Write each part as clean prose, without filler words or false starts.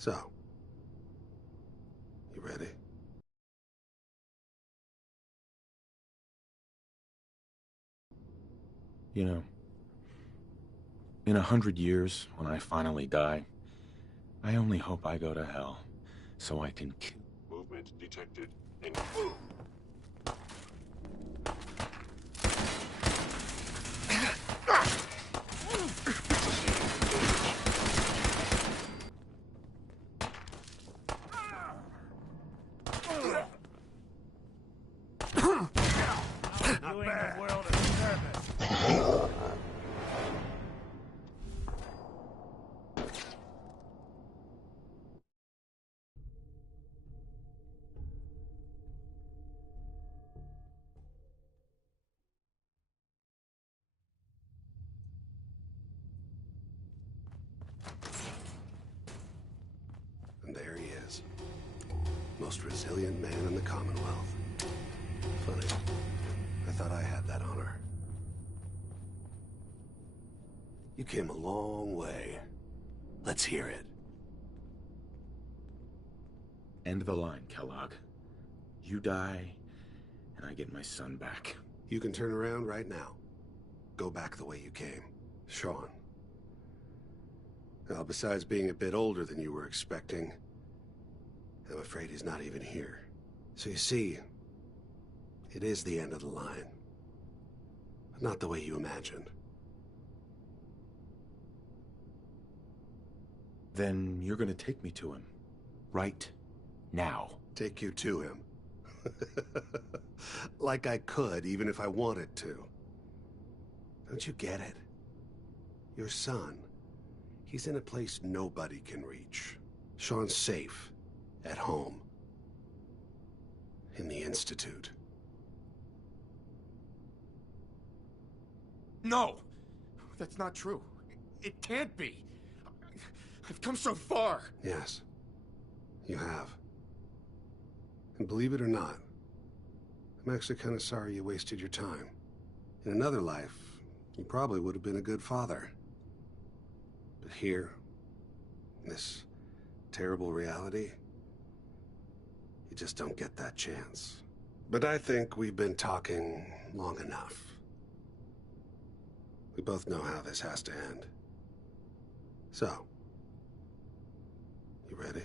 So, you ready? You know, in 100 years, when I finally die, I only hope I go to hell, so I can kill. Movement detected. And doing the world a service. And there he is. Most resilient man in the Commonwealth. Funny. I thought I had that honor. You came a long way. Let's hear it. End the line, Kellogg. You die, and I get my son back. You can turn around right now. Go back the way you came. Sean. Now, besides being a bit older than you were expecting, I'm afraid he's not even here. So you see, it is the end of the line. But not the way you imagined. Then you're gonna take me to him. Right now. Take you to him. Like I could, even if I wanted to. Don't you get it? Your son, he's in a place nobody can reach. Sean's safe. At home. In the Institute. No! That's not true. It can't be. I've come so far. Yes. You have. And believe it or not, I'm actually kind of sorry you wasted your time. In another life, you probably would have been a good father. But here, in this terrible reality, you just don't get that chance. But I think we've been talking long enough. We both know how this has to end. So, you ready?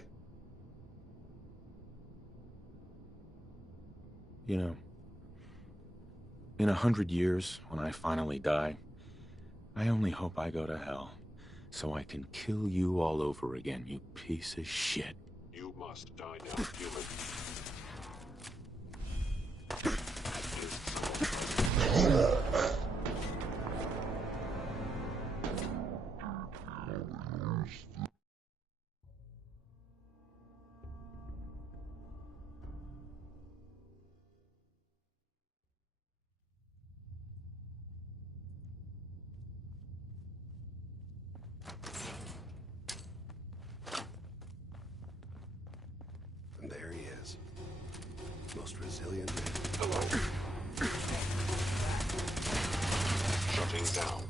You know, in 100 years, when I finally die, I only hope I go to hell, so I can kill you all over again, you piece of shit. you must die now, human. And there he is. Most resilient man. Hello. Shutting down.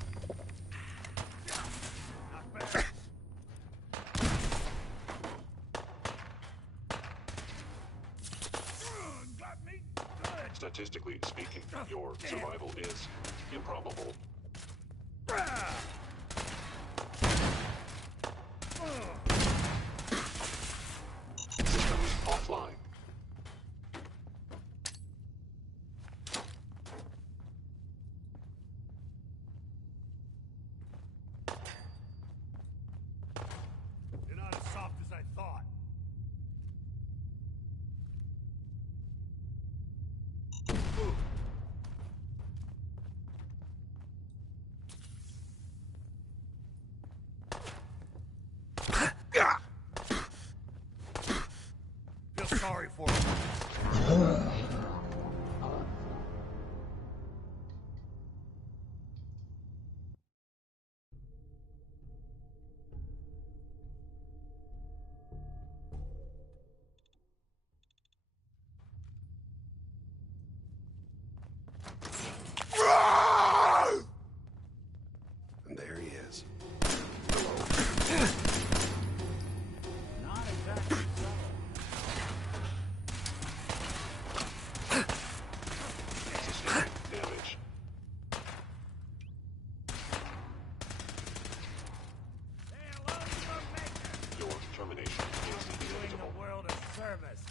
Got me good. Statistically speaking, your survival is improbable. Systems offline. You're not as soft as I thought. Feel sorry for you. And there he is. Not nervous.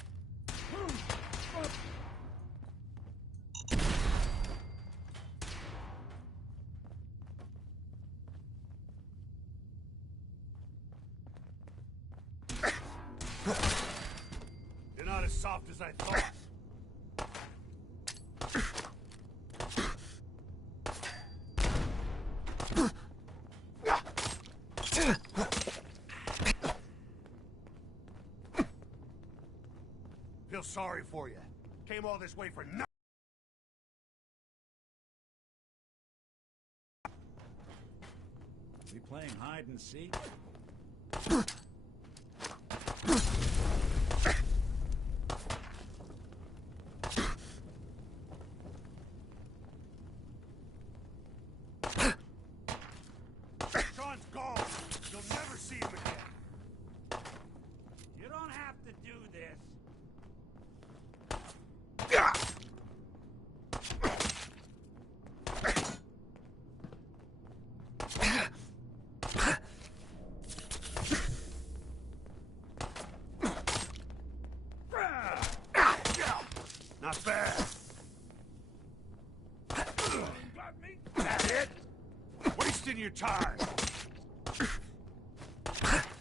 You're not as soft as I thought. Feel sorry for you. Came all this way for nothing. We playing hide and seek? Sean's gone. You'll never see him again. You don't have to do this. Not bad. Got me. That it? Wasting your time.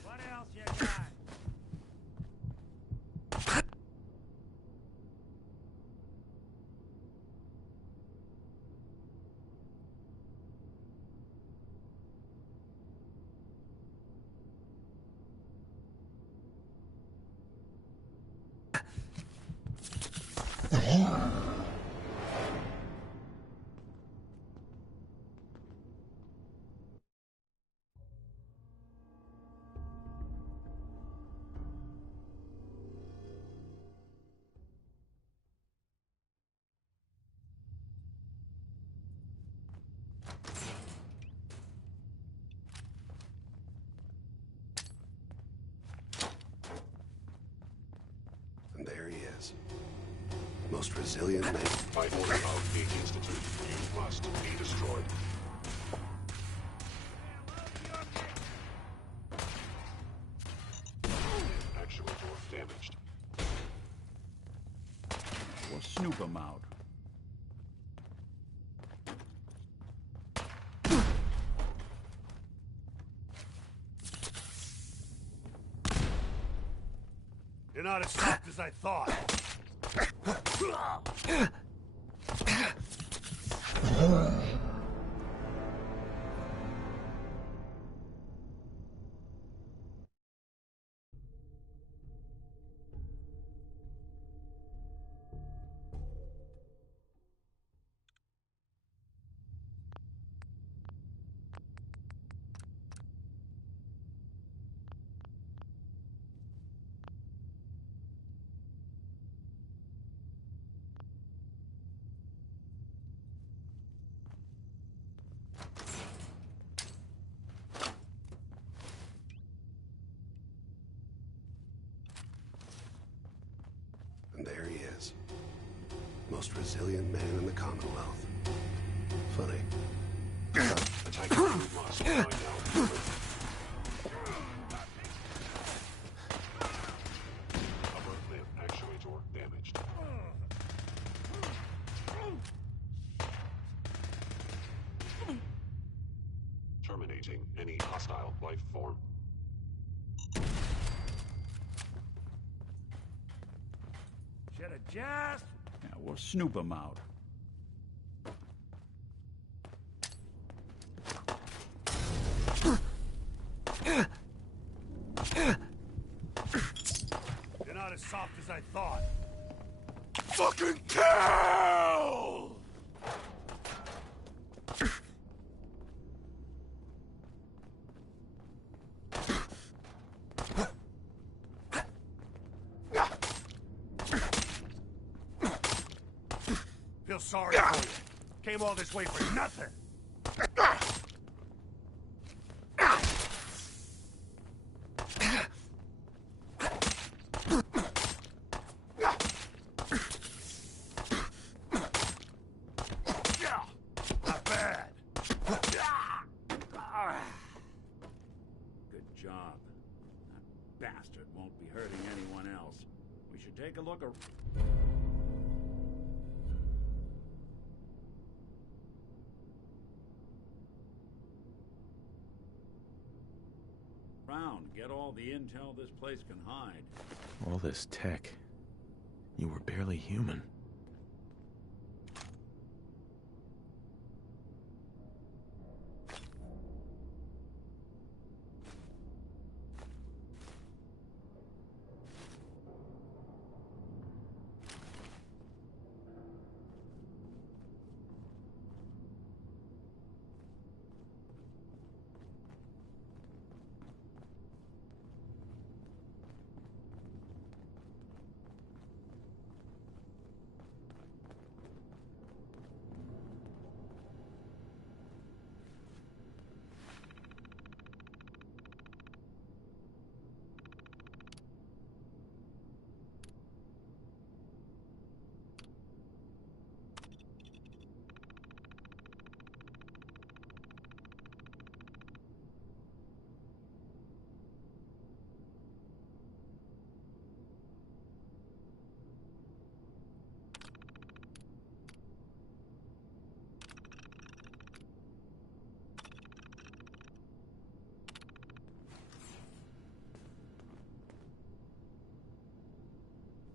What else you got? And there he is. Most resilient man. By order of the Institute, you must be destroyed. Actuator damaged. We'll snoop him out. You're not as soft as I thought. And there he is. Most resilient man in the Commonwealth. Funny. Attack you must find out. Upper limb actuator damaged. Terminating any hostile life form. Should've just... Yeah, we'll snoop him out. You're not as soft as I thought. Fucking kill! Feel sorry for you. Came all this way for nothing. Not bad. Good job. That bastard won't be hurting anyone else. We should take a look around, get all the intel this place can hide. All this tech. You were barely human.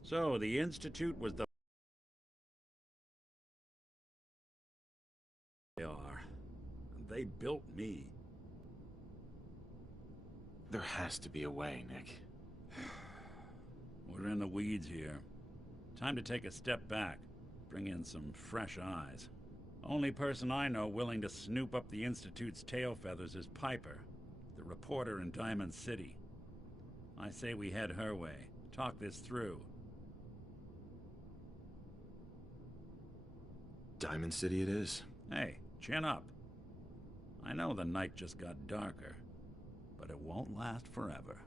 So, the Institute was the... They are. They built me. There has to be a way, Nick. We're in the weeds here. Time to take a step back. Bring in some fresh eyes. Only person I know willing to snoop up the Institute's tail feathers is Piper, the reporter in Diamond City. I say we head her way. Talk this through. Diamond City it is. Hey, chin up. I know the night just got darker, but it won't last forever.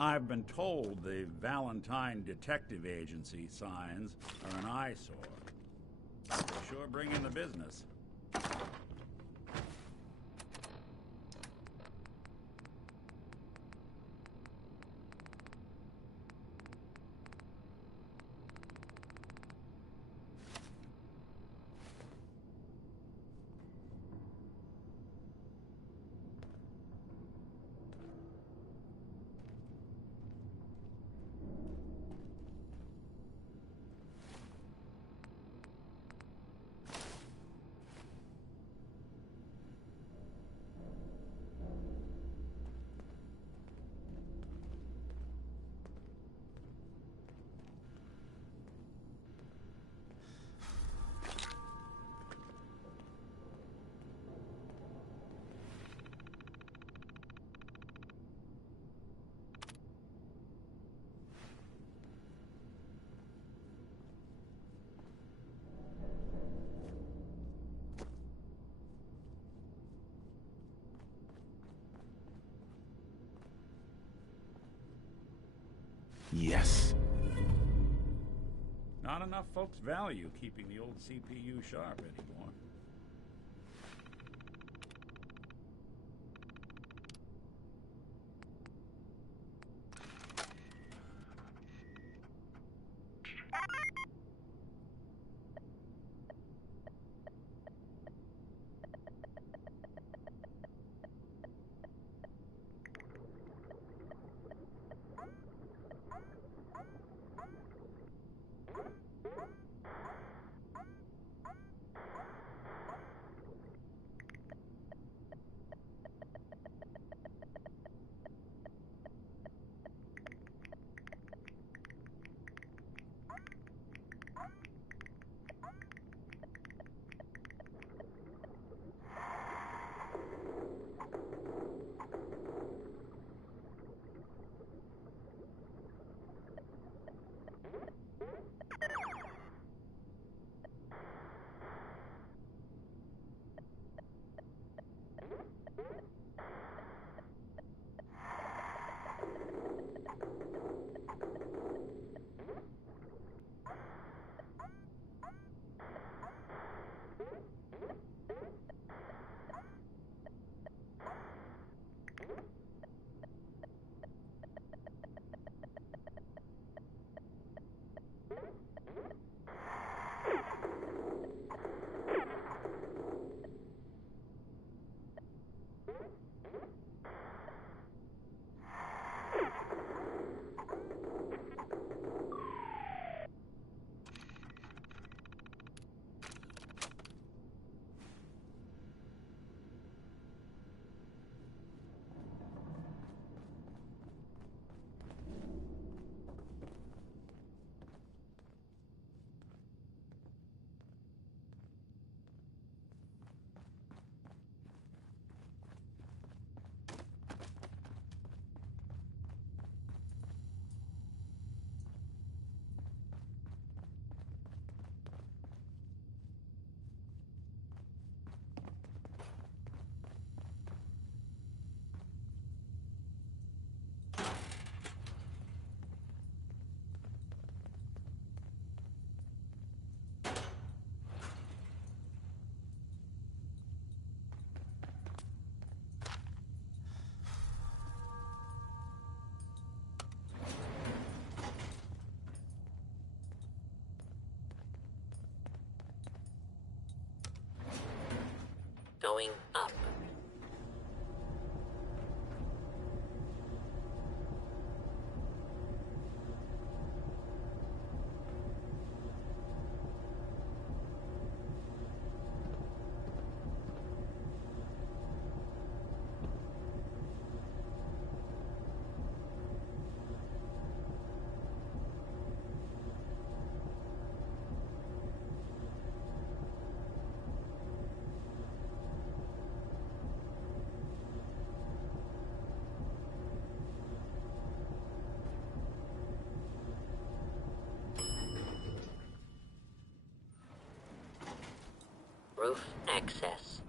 I've been told the Valentine Detective Agency signs are an eyesore. They sure bring in the business. Yes. Not enough folks value keeping the old CPU sharp anymore. going up. Roof access.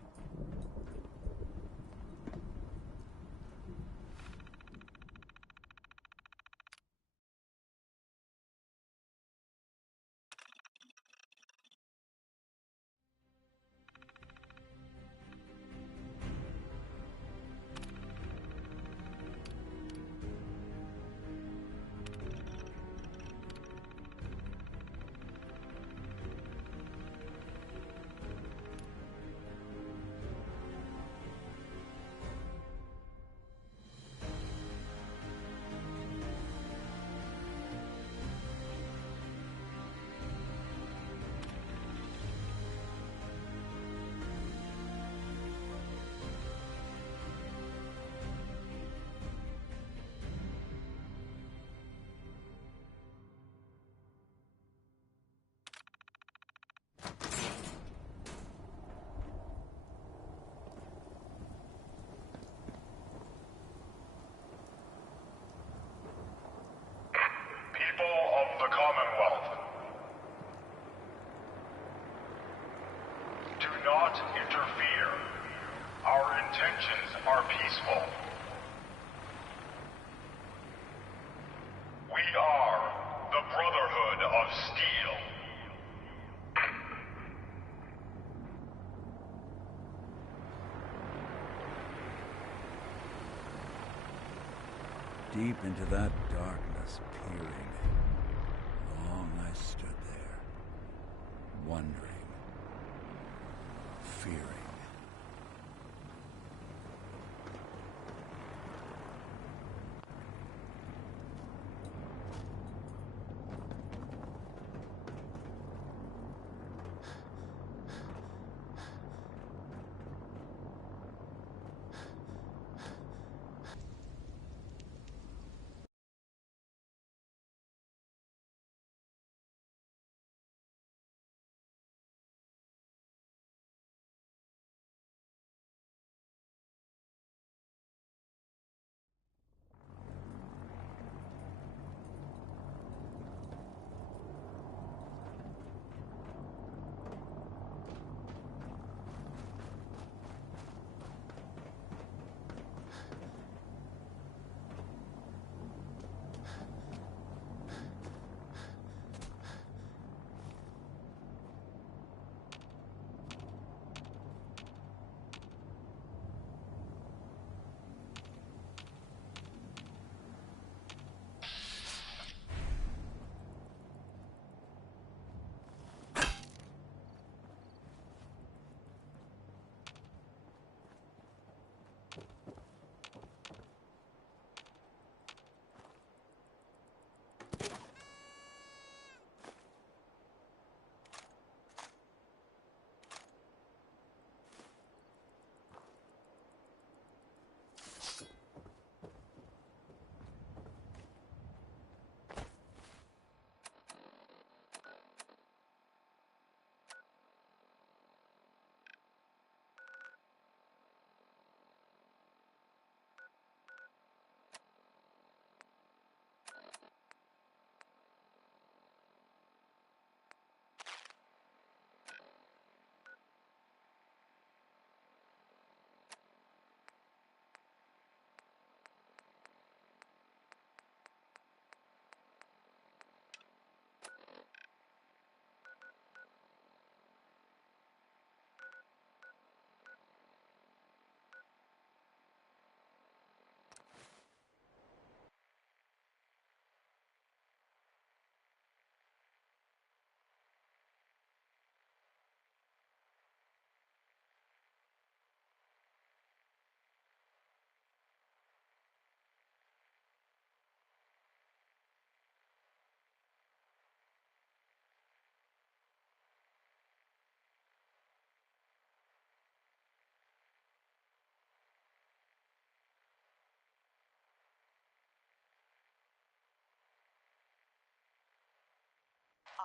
People of the Commonwealth, do not interfere. Our intentions are peaceful. We are the Brotherhood of Steel. Deep into that darkness peering, long I stood there, wondering, fearing.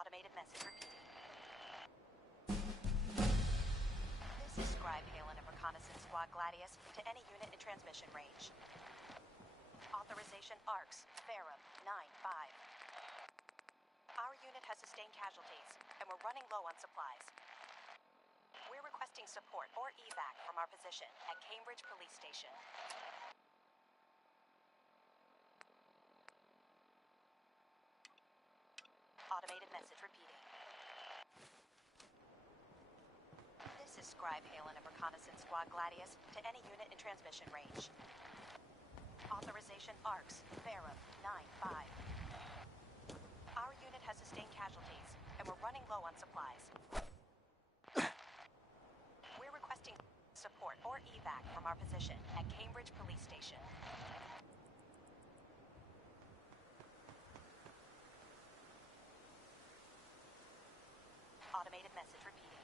Automated message repeating. This is Scribe Halen of Reconnaissance Squad Gladius to any unit in transmission range. Authorization ARCS, Ferrum, 9-5. Our unit has sustained casualties, and we're running low on supplies. We're requesting support or evac from our position at Cambridge Police Station. Automated message repeating. This is Scribe Halen of Reconnaissance Squad Gladius to any unit in transmission range. Authorization ARCS, Ferrum, 9-5. Our unit has sustained casualties, and we're running low on supplies. We're requesting support or evac from our position at Cambridge Police Station. Automated message repeating.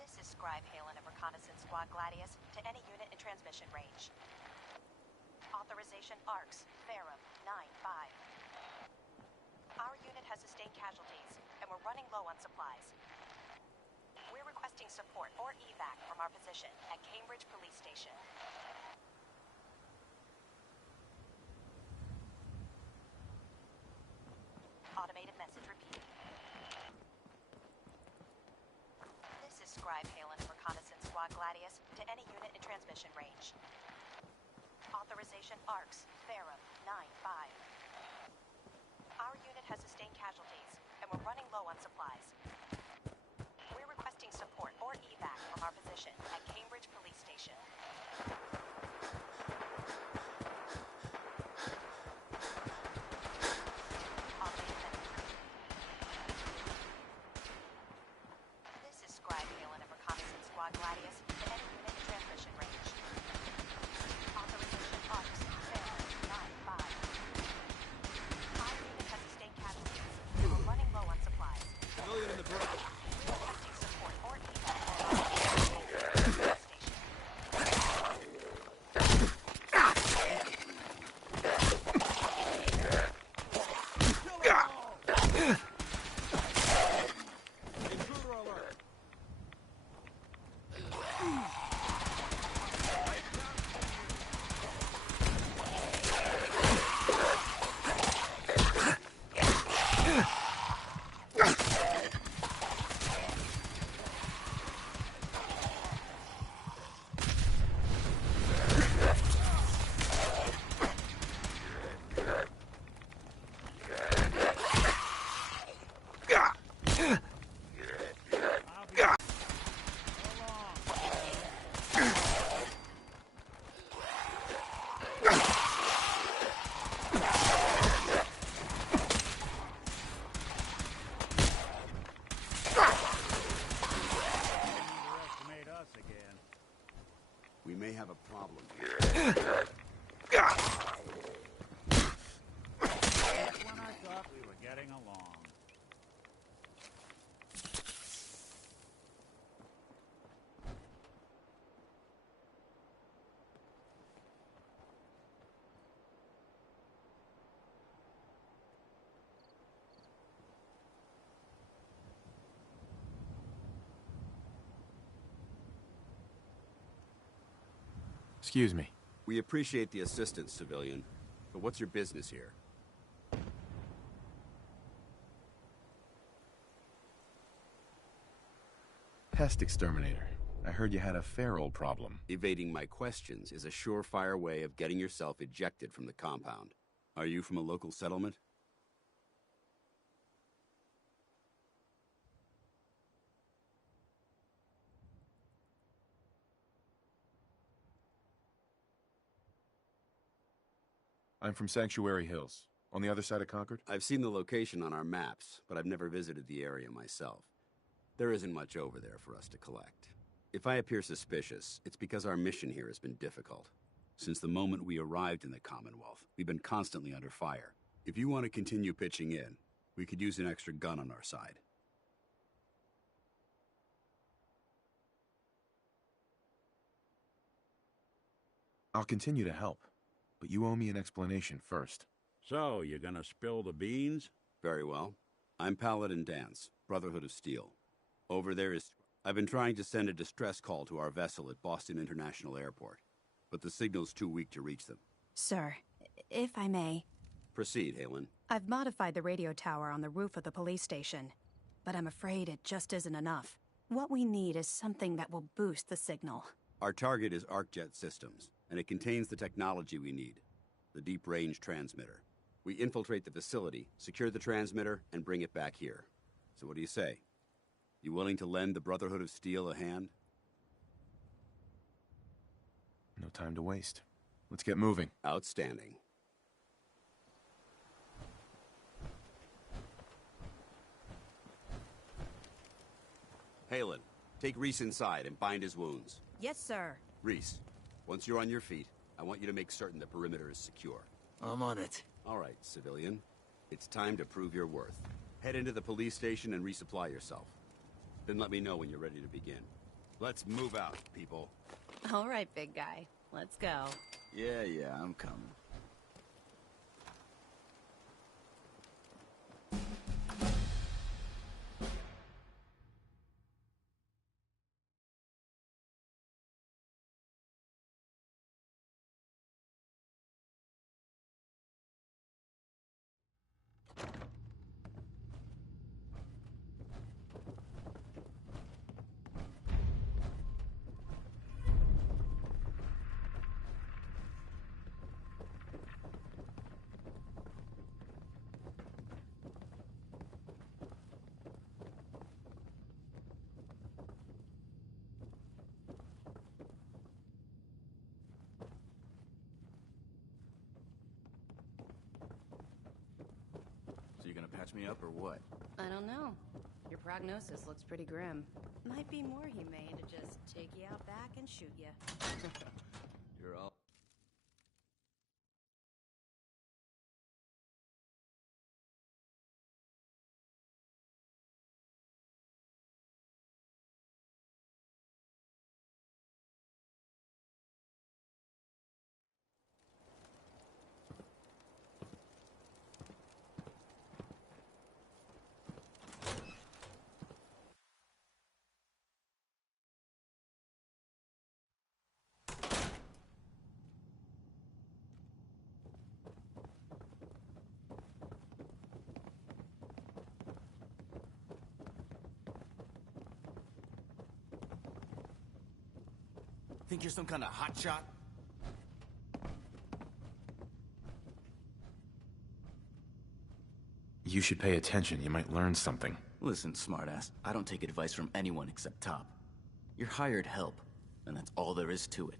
This is Scribe Halen of Reconnaissance Squad Gladius to any unit in transmission range. Authorization ARCS, Ferrum, 9-5. Our unit has sustained casualties, and we're running low on supplies. We're requesting support or evac from our position at Cambridge Police Station. Automated message repeating. This is Scribe Halen of Reconnaissance Squad Gladius to any unit in transmission range. Authorization ARCS, Ferrum, 9-5. Our unit has sustained casualties, and we're running low on supplies. We're requesting support or evac from our position at Cambridge Police Station. Automated message repeating. This is Scribe Halen of Reconnaissance Squad Gladius to any unit in transmission range. Authorization ARCS, Ferrum, 9-5. Our unit has sustained casualties, and we're running low on supplies. Civilian in the bridge. We're requesting support or evac from our position at Cambridge Police Station. Intruder alert. I'll be... So long. Underestimate us again. We may have a problem. Just when I thought we were getting along. Excuse me. We appreciate the assistance, civilian. But what's your business here? Pest exterminator. I heard you had a feral problem. Evading my questions is a surefire way of getting yourself ejected from the compound. Are you from a local settlement? I'm from Sanctuary Hills, on the other side of Concord. I've seen the location on our maps, but I've never visited the area myself. There isn't much over there for us to collect. If I appear suspicious, it's because our mission here has been difficult. Since the moment we arrived in the Commonwealth, we've been constantly under fire. If you want to continue pitching in, we could use an extra gun on our side. I'll continue to help, but you owe me an explanation first. So, you gonna spill the beans? Very well. I'm Paladin Danse, Brotherhood of Steel. Over there is... I've been trying to send a distress call to our vessel at Boston International Airport, but the signal's too weak to reach them. Sir, if I may. Proceed, Halen. I've modified the radio tower on the roof of the police station, but I'm afraid it just isn't enough. What we need is something that will boost the signal. Our target is ArcJet Systems, and it contains the technology we need. The deep-range transmitter. We infiltrate the facility, secure the transmitter, and bring it back here. So what do you say? You willing to lend the Brotherhood of Steel a hand? No time to waste. Let's get moving. Outstanding. Halen, take Reese inside and bind his wounds. Yes, sir. Reese, once you're on your feet, I want you to make certain the perimeter is secure. I'm on it. All right, civilian. It's time to prove your worth. Head into the police station and resupply yourself. Then let me know when you're ready to begin. Let's move out, people. All right, big guy. Let's go. Yeah, I'm coming. You gonna patch me up or what? I don't know. Your prognosis looks pretty grim. Might be more humane to just take you out back and shoot you. You're all... Think you're some kind of hotshot? You should pay attention. You might learn something. Listen, smartass, I don't take advice from anyone except Top. You're hired help, and that's all there is to it.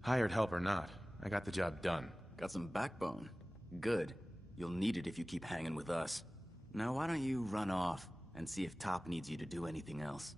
Hired help or not, I got the job done. Got some backbone. Good. You'll need it if you keep hanging with us. Now why don't you run off and see if Top needs you to do anything else?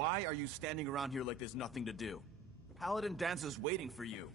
Why are you standing around here like there's nothing to do? Paladin Danse is waiting for you.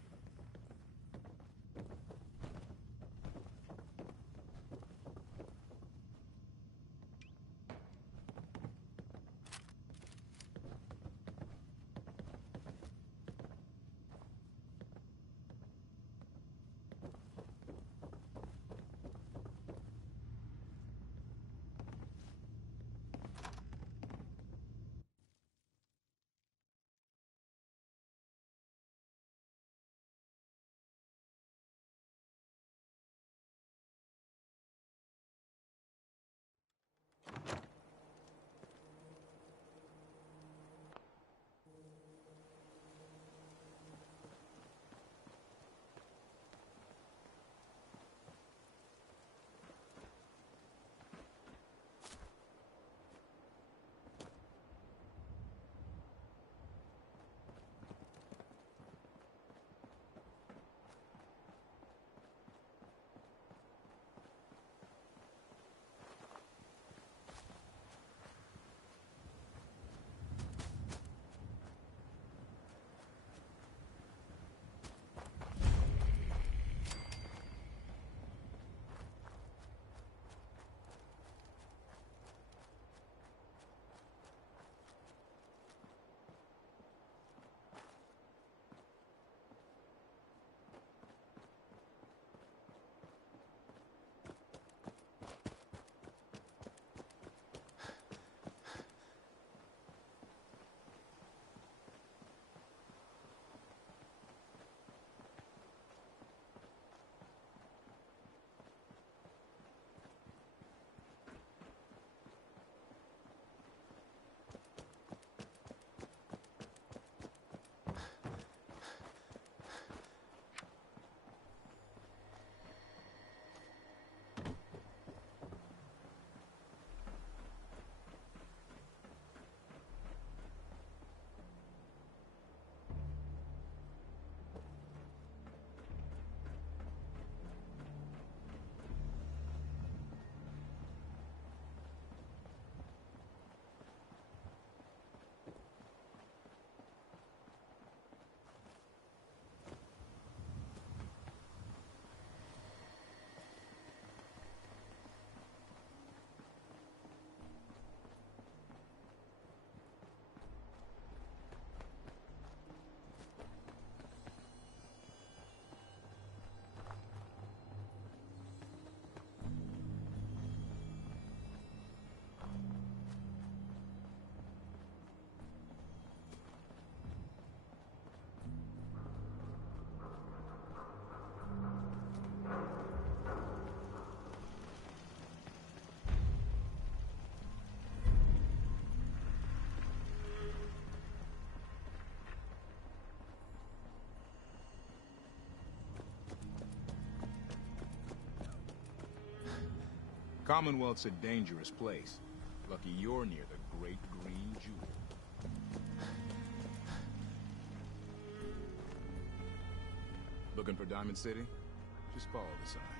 Commonwealth's a dangerous place. Lucky you're near the Great Green Jewel. Looking for Diamond City? Just follow the signs.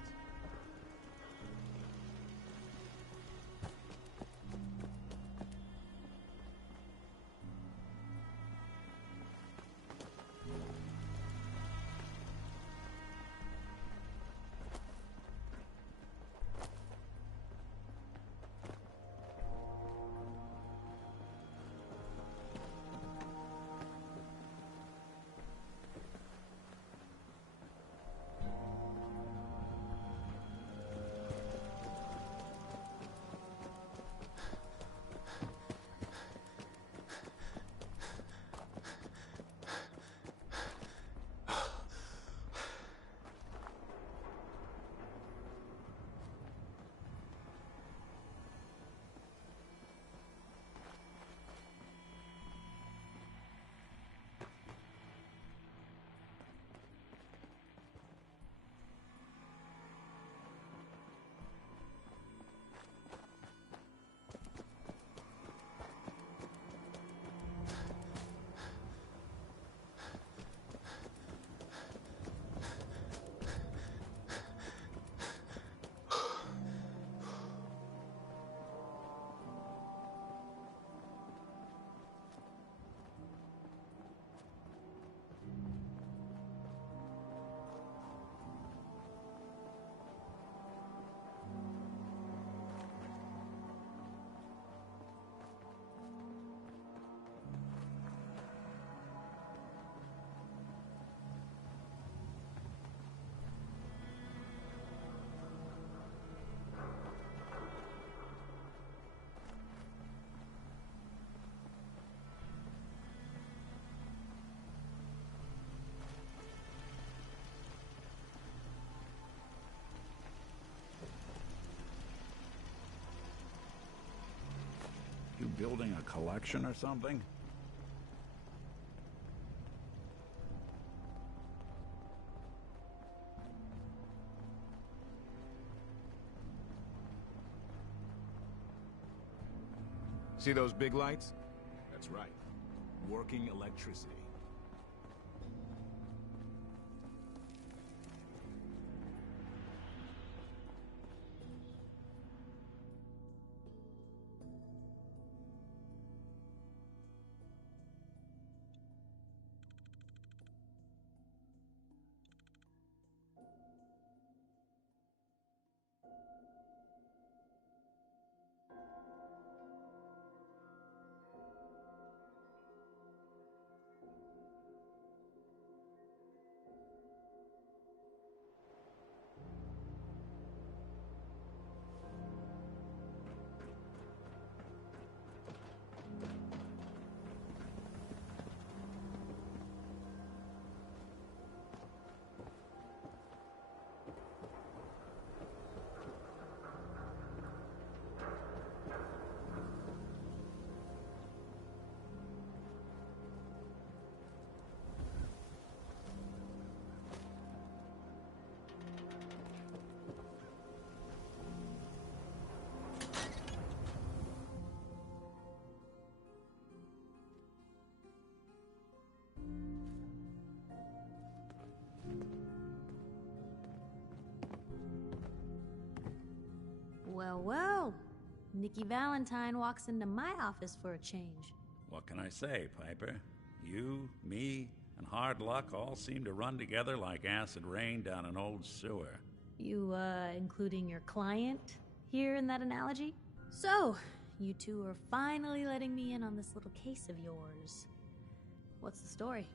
building a collection or something? See those big lights? That's right. Working electricity. Well, well. Nikki Valentine walks into my office for a change. What can I say, Piper? You, me, and hard luck all seem to run together like acid rain down an old sewer. You, including your client here in that analogy? So, you two are finally letting me in on this little case of yours. What's the story?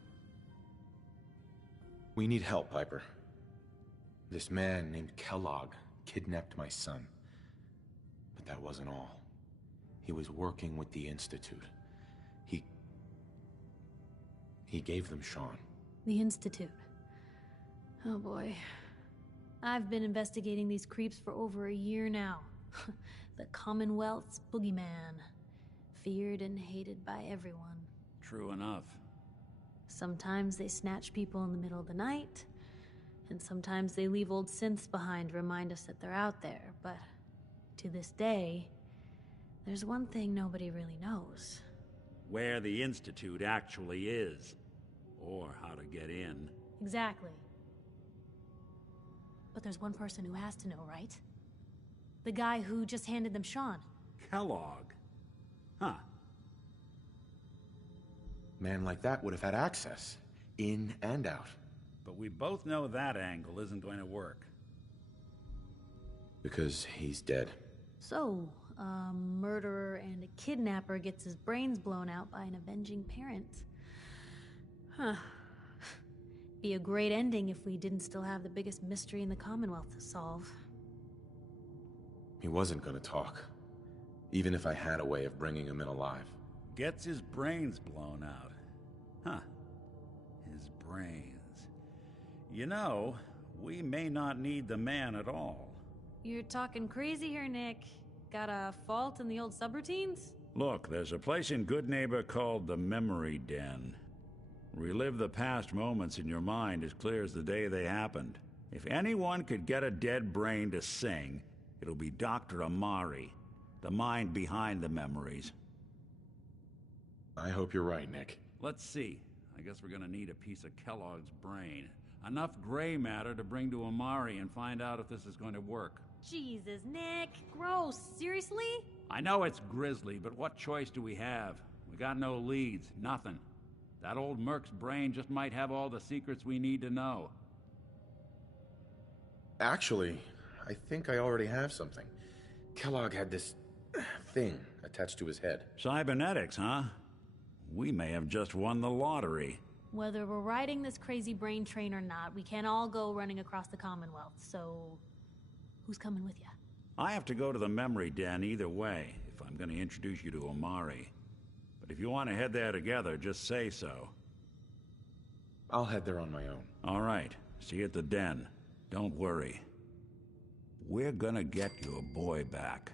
We need help, Piper. This man named Kellogg kidnapped my son. But that wasn't all. He was working with the Institute. He gave them Sean. The Institute. Oh boy. I've been investigating these creeps for over a year now. The Commonwealth's boogeyman. Feared and hated by everyone. True enough. Sometimes they snatch people in the middle of the night, and sometimes they leave old synths behind to remind us that they're out there, but to this day, there's one thing nobody really knows. Where the Institute actually is. Or how to get in. Exactly. But there's one person who has to know, right? The guy who just handed them Sean. Kellogg. Huh. Man like that would have had access. In and out. But we both know that angle isn't going to work. Because he's dead. So, a murderer and a kidnapper gets his brains blown out by an avenging parent. Huh. Be a great ending if we didn't still have the biggest mystery in the Commonwealth to solve. He wasn't gonna talk. Even if I had a way of bringing him in alive. Gets his brains blown out. Huh. His brains. You know, we may not need the man at all. You're talking crazy here, Nick. Got a fault in the old subroutines? Look, there's a place in Good Neighbor called the Memory Den. Relive the past moments in your mind as clear as the day they happened. If anyone could get a dead brain to sing, it'll be Dr. Amari, the mind behind the memories. I hope you're right, Nick. Let's see. I guess we're gonna need a piece of Kellogg's brain. Enough gray matter to bring to Amari and find out if this is going to work. Jesus, Nick. Gross. Seriously? I know it's grisly, but what choice do we have? We got no leads, nothing. That old Merc's brain just might have all the secrets we need to know. Actually, I think I already have something. Kellogg had this thing attached to his head. Cybernetics, huh? We may have just won the lottery. Whether we're riding this crazy brain train or not, we can't all go running across the Commonwealth, so who's coming with you? I have to go to the Memory Den either way, if I'm going to introduce you to Amari. But if you want to head there together, just say so. I'll head there on my own. All right. See you at the den. Don't worry. We're gonna get your boy back.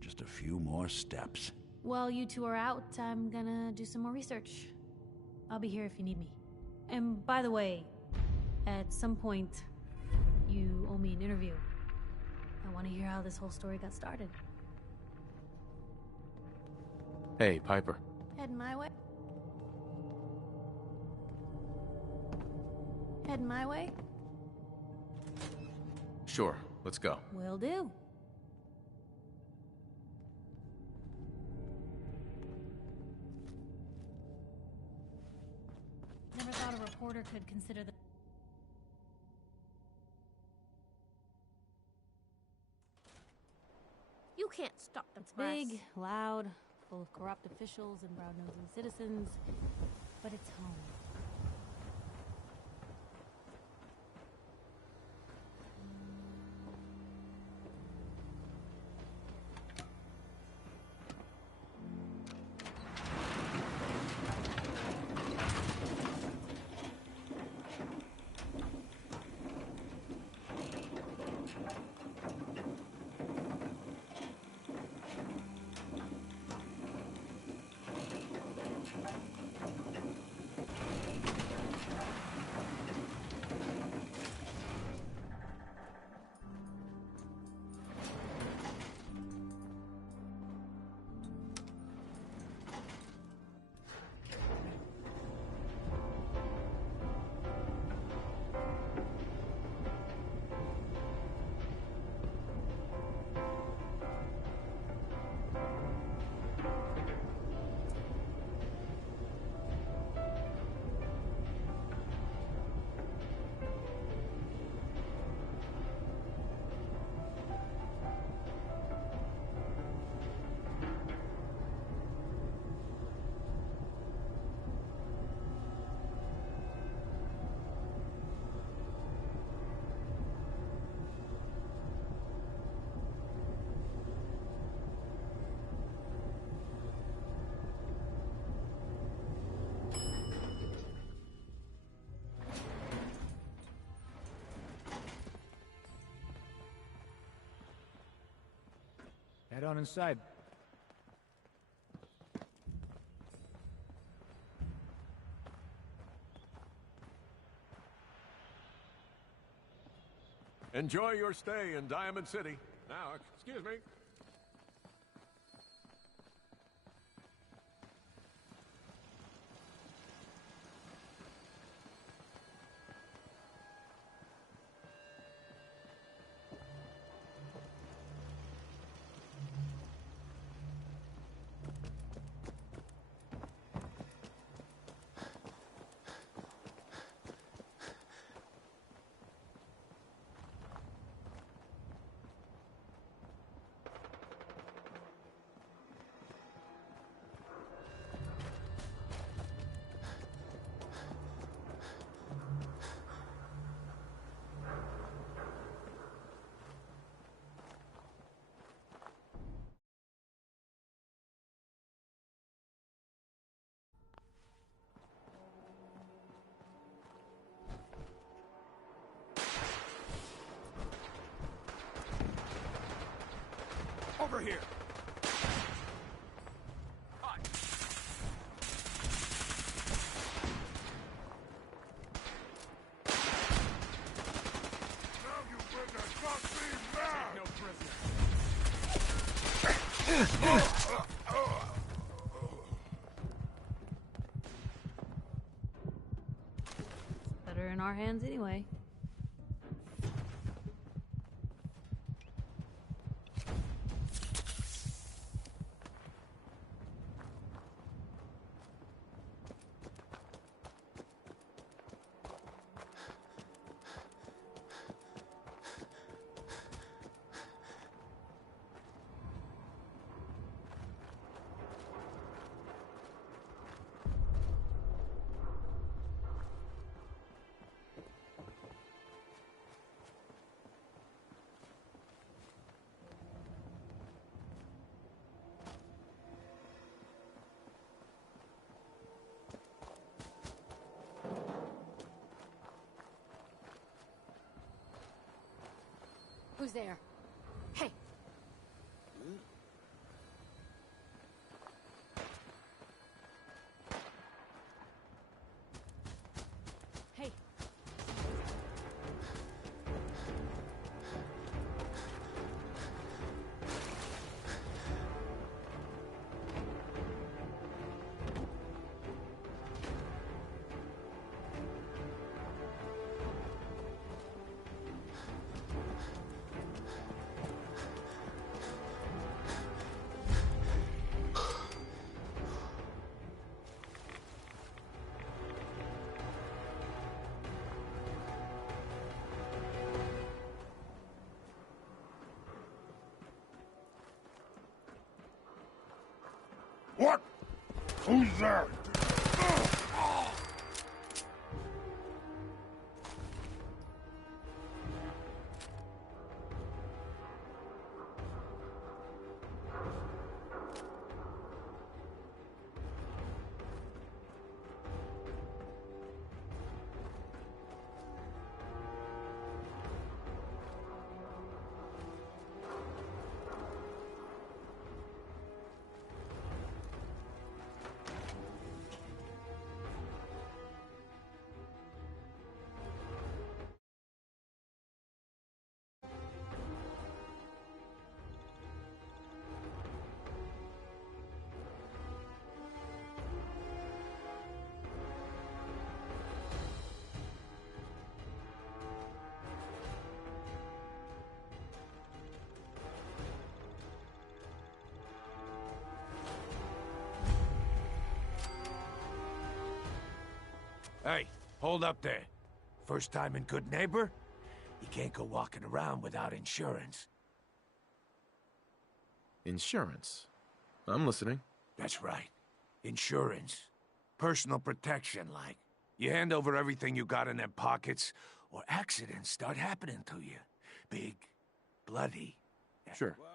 Just a few more steps. While you two are out, I'm gonna do some more research. I'll be here if you need me. And by the way, at some point, you owe me an interview. I want to hear how this whole story got started. Hey, Piper. Heading my way? Heading my way? Sure, let's go. Will do. Never thought a reporter could consider the... You can't stop the It's press. big, loud, full of corrupt officials and brown-nosing citizens, but it's home. Head on inside. Enjoy your stay in Diamond City. Now, excuse me. Over here! Hi. Now you better not be mad! No Better in our hands anyway. Who's there? Hey! What? Who's there? Hey, hold up there. First time in Good Neighbor? You can't go walking around without insurance. Insurance? I'm listening. That's right. Insurance. Personal protection, like. You hand over everything you got in them pockets, or accidents start happening to you. Big, bloody. Sure. Whoa,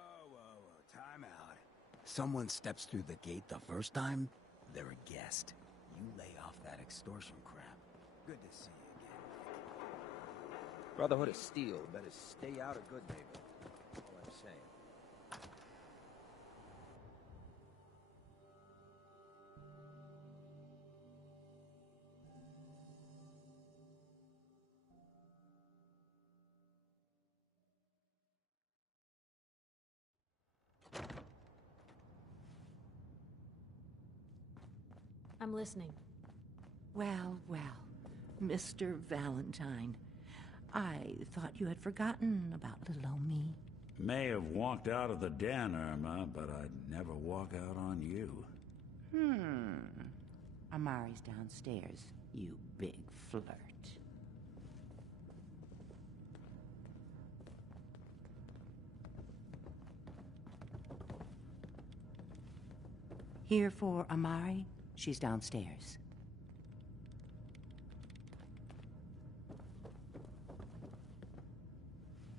time out. Someone steps through the gate the first time, they're a guest. You lay off that extortion crap. Good to see you again. Brotherhood of Steel better stay out of Good Neighbor. That's all I'm saying. I'm listening. Well, Mr. Valentine. I thought you had forgotten about little old me. May have walked out of the den, Irma, but I'd never walk out on you. Amari's downstairs, you big flirt. Here for Amari? She's downstairs.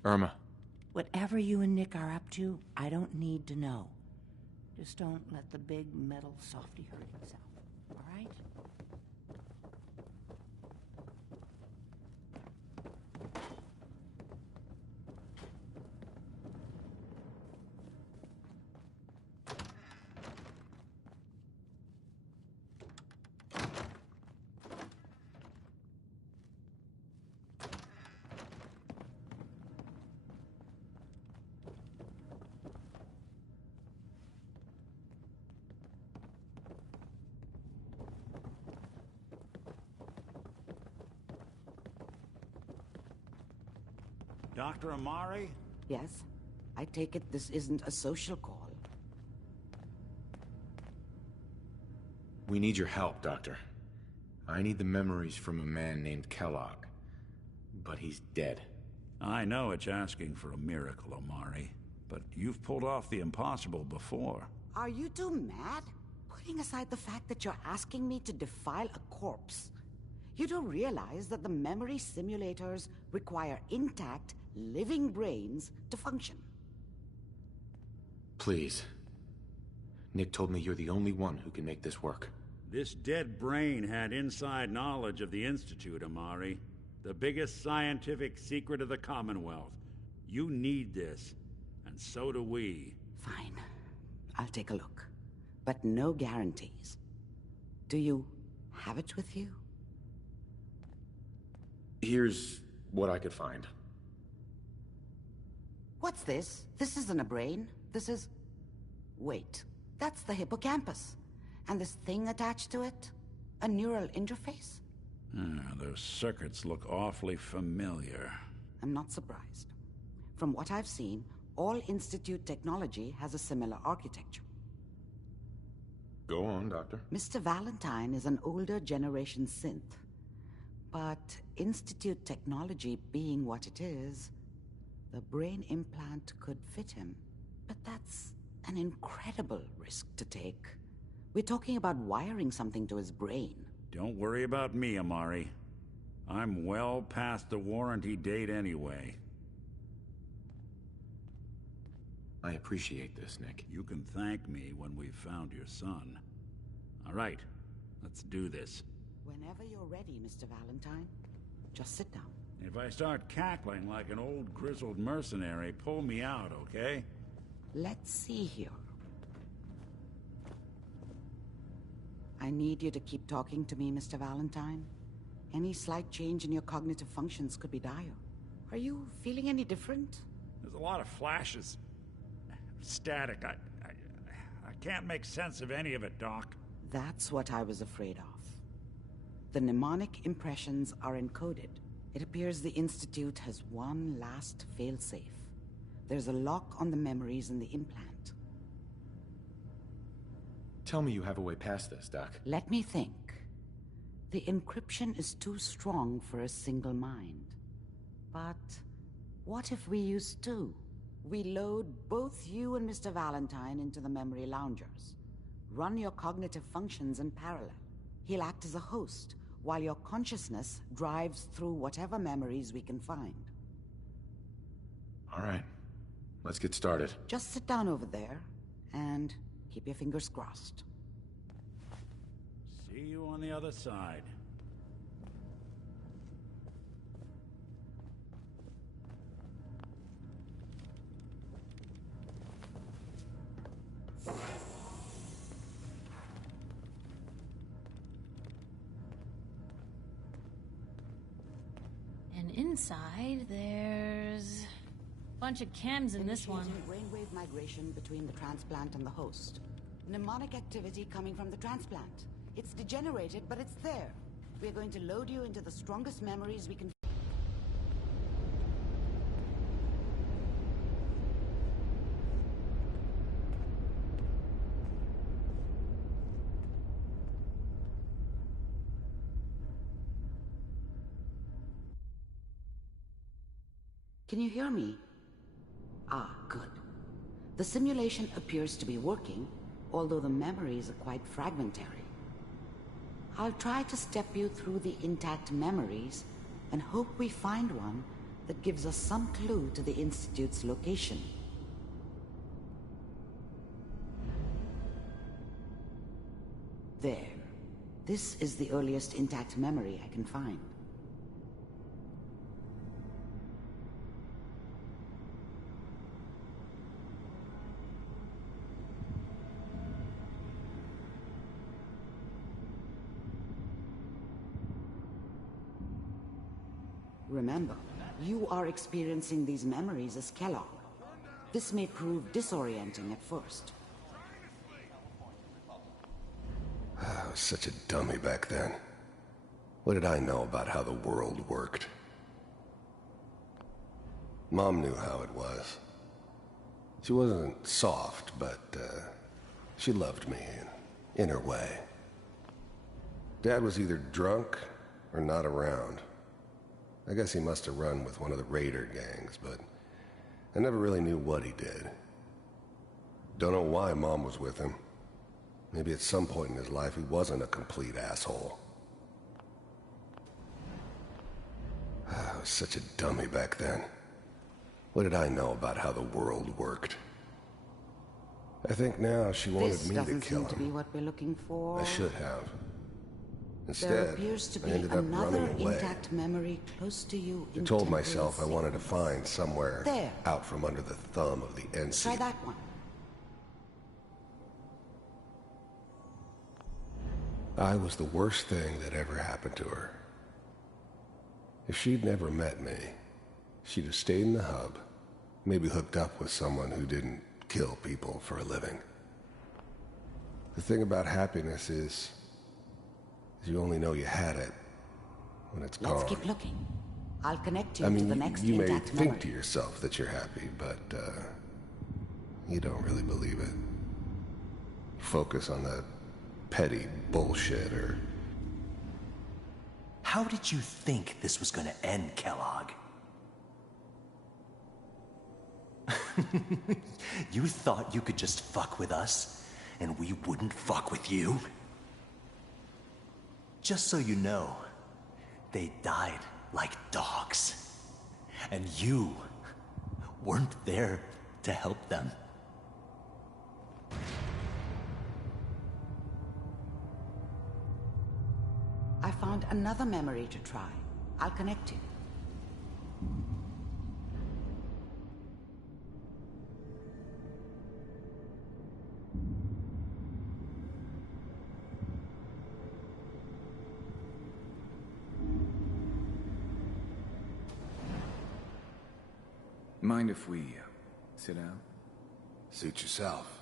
Irma. Whatever you and Nick are up to, I don't need to know. Just don't let the big metal softy hurt himself, all right? Dr. Amari? Yes? I take it this isn't a social call. We need your help, Doctor. I need the memories from a man named Kellogg. But he's dead. I know it's asking for a miracle, Amari. But you've pulled off the impossible before. Are you two mad? Putting aside the fact that you're asking me to defile a corpse, you don't realize that the memory simulators require intact, living brains to function. Please. Nick told me you're the only one who can make this work. This dead brain had inside knowledge of the Institute, Amari. The biggest scientific secret of the Commonwealth. You need this, and so do we. Fine. I'll take a look. But no guarantees. Do you have it with you? Here's what I could find. What's this? This isn't a brain. This is... Wait. That's the hippocampus. And this thing attached to it? A neural interface? Those circuits look awfully familiar. I'm not surprised. From what I've seen, all Institute technology has a similar architecture. Go on, Doctor. Mr. Valentine is an older generation synth. But Institute technology being what it is, the brain implant could fit him. But that's an incredible risk to take. We're talking about wiring something to his brain. Don't worry about me, Amari. I'm well past the warranty date anyway. I appreciate this, Nick. You can thank me when we've found your son. All right, let's do this. Whenever you're ready, Mr. Valentine. Just sit down. If I start cackling like an old grizzled mercenary, pull me out, okay? Let's see here. I need you to keep talking to me, Mr. Valentine. Any slight change in your cognitive functions could be dire. Are you feeling any different? There's a lot of flashes. Static. I can't make sense of any of it, Doc. That's what I was afraid of. The mnemonic impressions are encoded. It appears the Institute has one last failsafe. There's a lock on the memories in the implant. Tell me you have a way past this, Doc. Let me think. The encryption is too strong for a single mind. But what if we use two? We load both you and Mr. Valentine into the memory loungers. Run your cognitive functions in parallel. He'll act as a host, while your consciousness drives through whatever memories we can find. All right. Let's get started. Just sit down over there, and keep your fingers crossed. See you on the other side. And inside, there's a bunch of chems in this one. Brainwave migration between the transplant and the host. Mnemonic activity coming from the transplant. It's degenerated, but it's there. We're going to load you into the strongest memories we can. Can you hear me? Ah, good. The simulation appears to be working, although the memories are quite fragmentary. I'll try to step you through the intact memories and hope we find one that gives us some clue to the Institute's location. There. This is the earliest intact memory I can find. Remember, you are experiencing these memories as Kellogg. This may prove disorienting at first. I was such a dummy back then. What did I know about how the world worked? Mom knew how it was. She wasn't soft, but she loved me in her way. Dad was either drunk or not around. I guess he must have run with one of the raider gangs, but I never really knew what he did. Don't know why Mom was with him. Maybe at some point in his life he wasn't a complete asshole. I was such a dummy back then. What did I know about how the world worked? I think now she wanted me to kill him. This doesn't seem to be what we're looking for. I should have. Instead, there appears to be I ended up another running away. intact memory close to you. I told myself I wanted to find somewhere there, out from under the thumb of the NC. Try that one. I was the worst thing that ever happened to her. If she'd never met me, she'd have stayed in the hub, maybe hooked up with someone who didn't kill people for a living. The thing about happiness is you only know you had it when it's gone. Let's keep looking. I'll connect you I mean, to the next you may intact think memory. to yourself that you're happy, but you don't really believe it. Focus on the petty bullshit or... How did you think this was gonna end, Kellogg? You thought you could just fuck with us and we wouldn't fuck with you? Just so you know, they died like dogs. And you weren't there to help them. I found another memory to try. I'll connect you. Mind if we sit down? Suit yourself.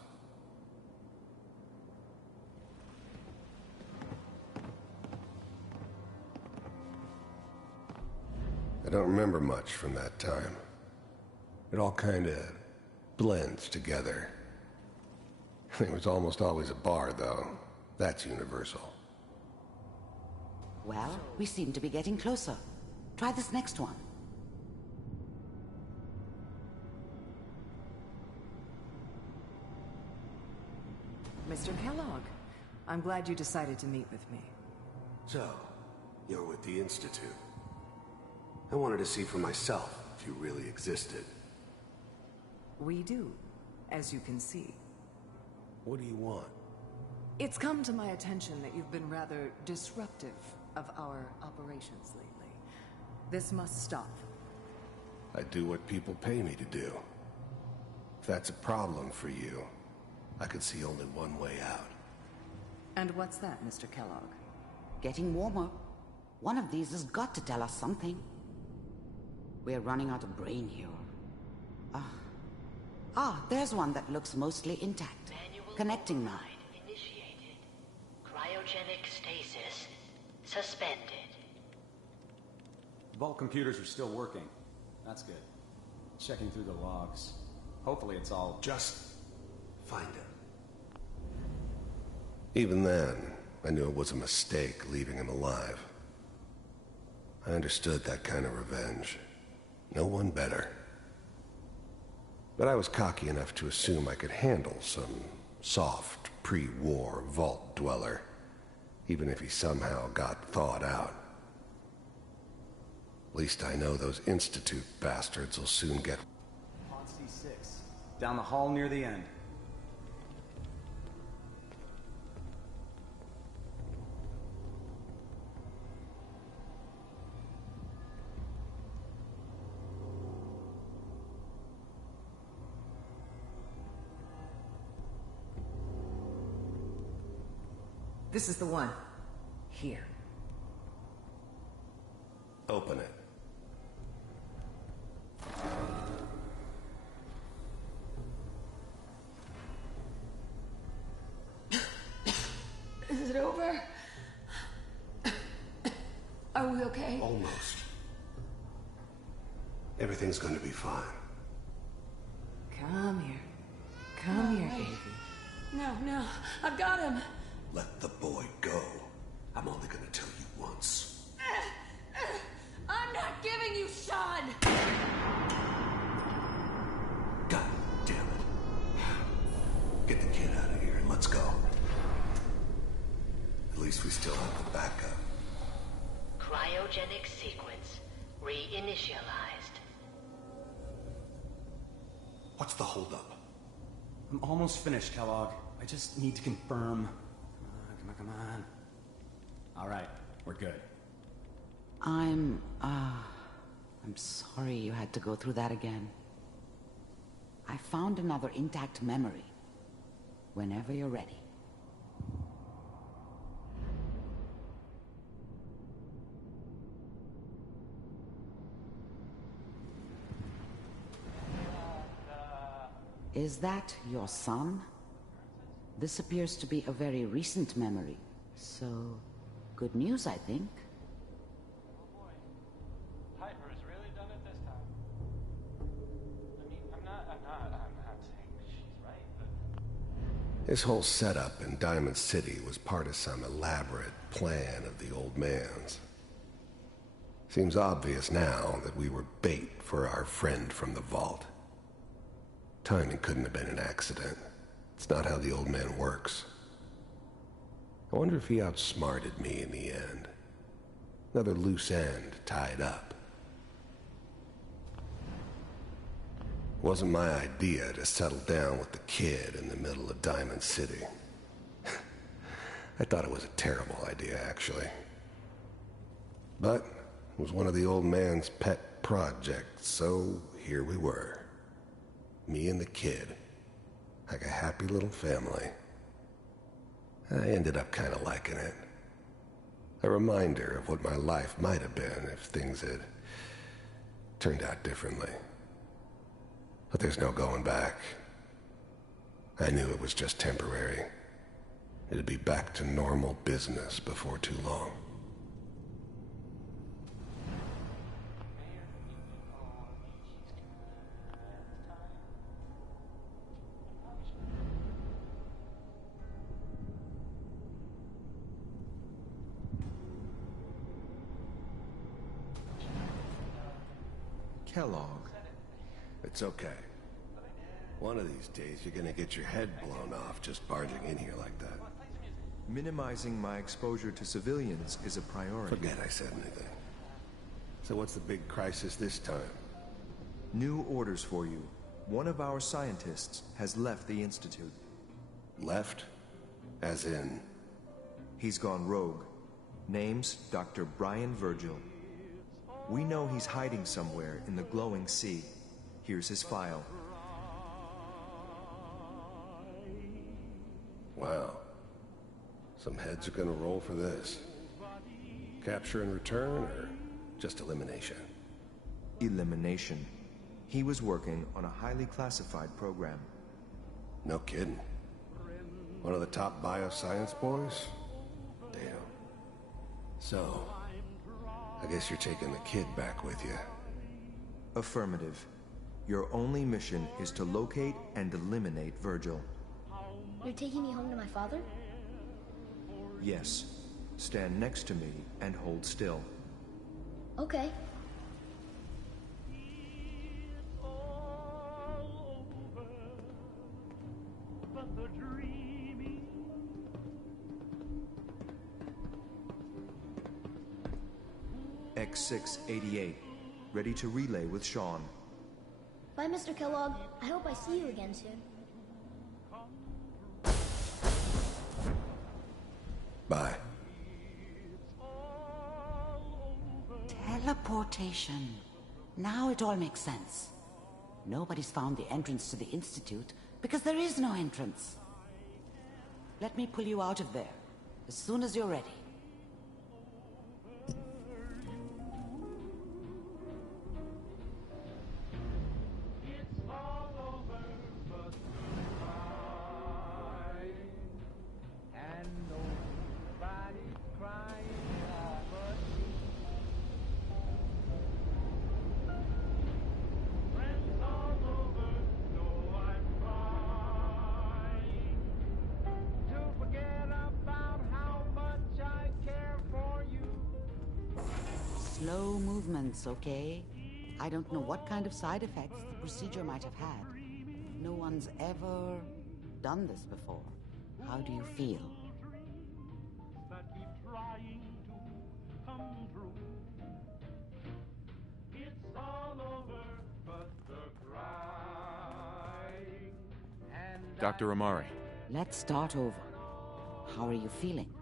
I don't remember much from that time. It all kinda blends together. There was almost always a bar, though. That's universal. Well, we seem to be getting closer. Try this next one. Mr. Kellogg, I'm glad you decided to meet with me. So, you're with the Institute. I wanted to see for myself if you really existed. We do, as you can see. What do you want? It's come to my attention that you've been rather disruptive of our operations lately. This must stop. I do what people pay me to do. If that's a problem for you, I could see only one way out. And what's that, Mr. Kellogg? Getting warmer. One of these has got to tell us something. We're running out of brain here. There's one that looks mostly intact. Connecting now. Initiated. Cryogenic stasis suspended. Vault computers are still working. That's good. Checking through the logs. Hopefully it's all... Just find him. Even then, I knew it was a mistake leaving him alive. I understood that kind of revenge. No one better. But I was cocky enough to assume I could handle some soft, pre-war vault dweller, even if he somehow got thawed out. At least I know those Institute bastards will soon get... On C6. Down the hall near the end. This is the one. Here. Open it. Is it over? Are we okay? Almost. Everything's gonna be fine. Come here. Come here, baby. No, I've got him. Let the boy go. I'm only gonna tell you once. I'm not giving you Sean! God damn it. Get the kid out of here and let's go. At least we still have the backup. Cryogenic sequence reinitialized. What's the holdup? I'm almost finished, Kellogg. I just need to confirm. Come on. All right, we're good. I'm sorry you had to go through that again. I found another intact memory. Whenever you're ready. Is that your son? This appears to be a very recent memory. So, good news, I think. Piper's really done it this time. I mean, I'm not saying she's right, but... His whole setup in Diamond City was part of some elaborate plan of the old man's. Seems obvious now that we were bait for our friend from the vault. Timing couldn't have been an accident. It's not how the old man works. I wonder if he outsmarted me in the end. Another loose end tied up. It wasn't my idea to settle down with the kid in the middle of Diamond City. I thought it was a terrible idea, actually. But it was one of the old man's pet projects, so here we were. Me and the kid. Like a happy little family. I ended up kind of liking it. A reminder of what my life might have been if things had turned out differently. But there's no going back. I knew it was just temporary. It'd be back to normal business before too long. Kellogg. It's okay. One of these days you're gonna get your head blown off just barging in here like that. Minimizing my exposure to civilians is a priority. Forget I said anything. So what's the big crisis this time? New orders for you. One of our scientists has left the Institute. Left? As in? He's gone rogue. Name's Dr. Brian Virgil. We know he's hiding somewhere in the glowing sea. Here's his file. Wow. Some heads are gonna roll for this. Capture and return, or just elimination? Elimination. He was working on a highly classified program. No kidding. One of the top bioscience boys? Damn. So, I guess you're taking the kid back with you. Affirmative. Your only mission is to locate and eliminate Virgil. You're taking me home to my father? Yes. Stand next to me and hold still. Okay. X688. Ready to relay with Sean. Bye, Mr. Kellogg. I hope I see you again soon. Bye. Teleportation. Now it all makes sense. Nobody's found the entrance to the Institute because there is no entrance. Let me pull you out of there as soon as you're ready. Slow movements, okay? I don't know what kind of side effects the procedure might have had. No one's ever done this before. How do you feel? Dr. Amari. Let's start over. How are you feeling?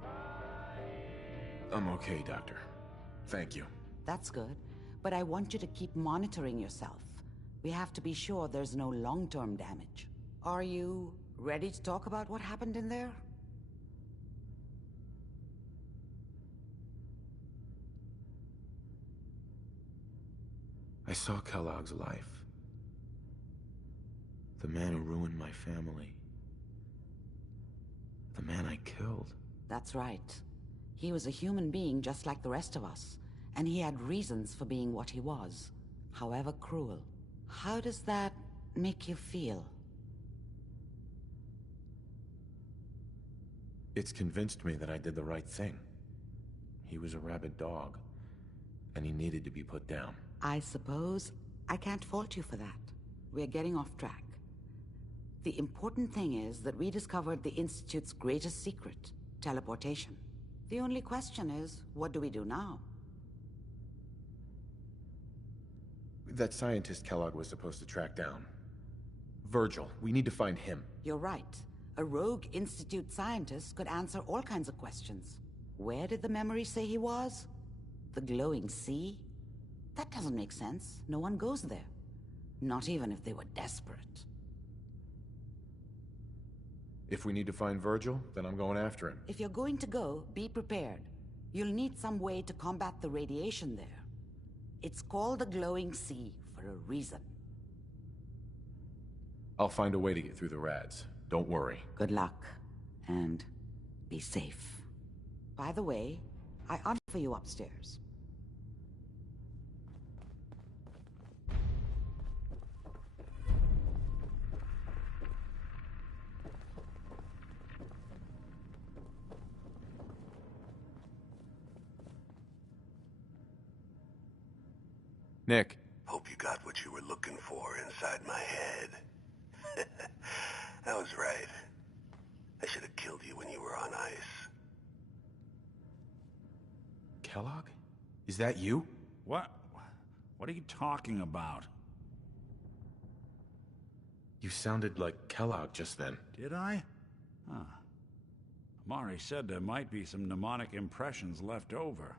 I'm okay, Doctor. Thank you. That's good, but I want you to keep monitoring yourself. We have to be sure there's no long-term damage. Are you ready to talk about what happened in there? I saw Kellogg's life. The man who ruined my family. The man I killed. That's right. He was a human being just like the rest of us, and he had reasons for being what he was, however cruel. How does that make you feel? It's convinced me that I did the right thing. He was a rabid dog, and he needed to be put down. I suppose I can't fault you for that. We're getting off track. The important thing is that we discovered the Institute's greatest secret, teleportation. The only question is, what do we do now? That scientist Kellogg was supposed to track down. Virgil, we need to find him. You're right. A rogue Institute scientist could answer all kinds of questions. Where did the memory say he was? The glowing sea? That doesn't make sense. No one goes there. Not even if they were desperate. If we need to find Virgil, then I'm going after him. If you're going to go, be prepared. You'll need some way to combat the radiation there. It's called the glowing sea for a reason. I'll find a way to get through the rads. Don't worry. Good luck. And be safe. By the way, I ordered for you upstairs. Nick. Hope you got what you were looking for inside my head. I was right. I should have killed you when you were on ice. Kellogg? Is that you? What? What are you talking about? You sounded like Kellogg just then. Did I? Huh. Amari said there might be some mnemonic impressions left over.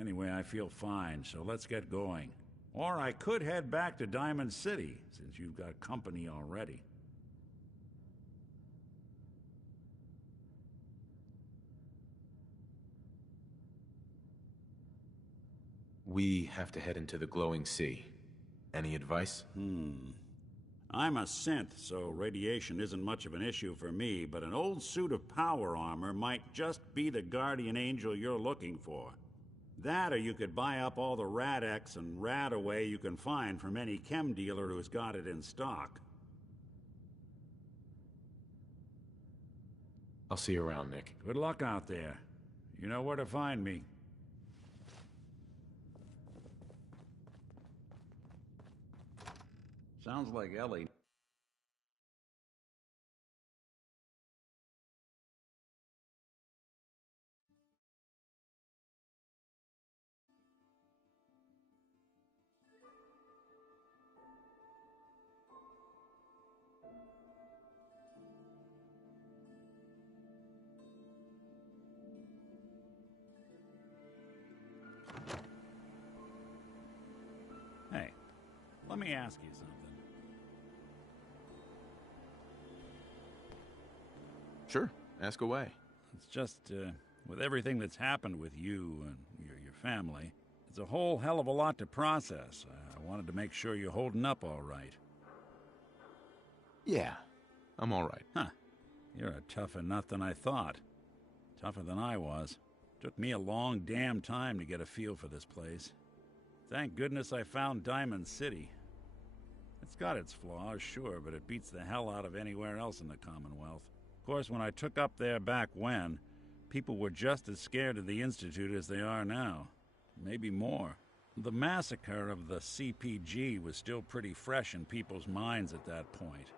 Anyway, I feel fine, so let's get going. Or I could head back to Diamond City, since you've got company already. We have to head into the glowing sea. Any advice? I'm a synth, so radiation isn't much of an issue for me, but an old suit of power armor might just be the guardian angel you're looking for. That, or you could buy up all the Rad-X and Rad-Away you can find from any chem dealer who's got it in stock. I'll see you around, Nick. Good luck out there. You know where to find me. Sounds like Ellie. Hey, let me ask you something. Sure, ask away. It's just, with everything that's happened with you and your family, it's a whole hell of a lot to process. I wanted to make sure you're holding up all right. Yeah, I'm all right. Huh. You're a tougher nut than I thought. Tougher than I was. Took me a long damn time to get a feel for this place. Thank goodness I found Diamond City. It's got its flaws, sure, but it beats the hell out of anywhere else in the Commonwealth. Of course, when I took up there back when, people were just as scared of the Institute as they are now. Maybe more. The massacre of the CPG was still pretty fresh in people's minds at that point,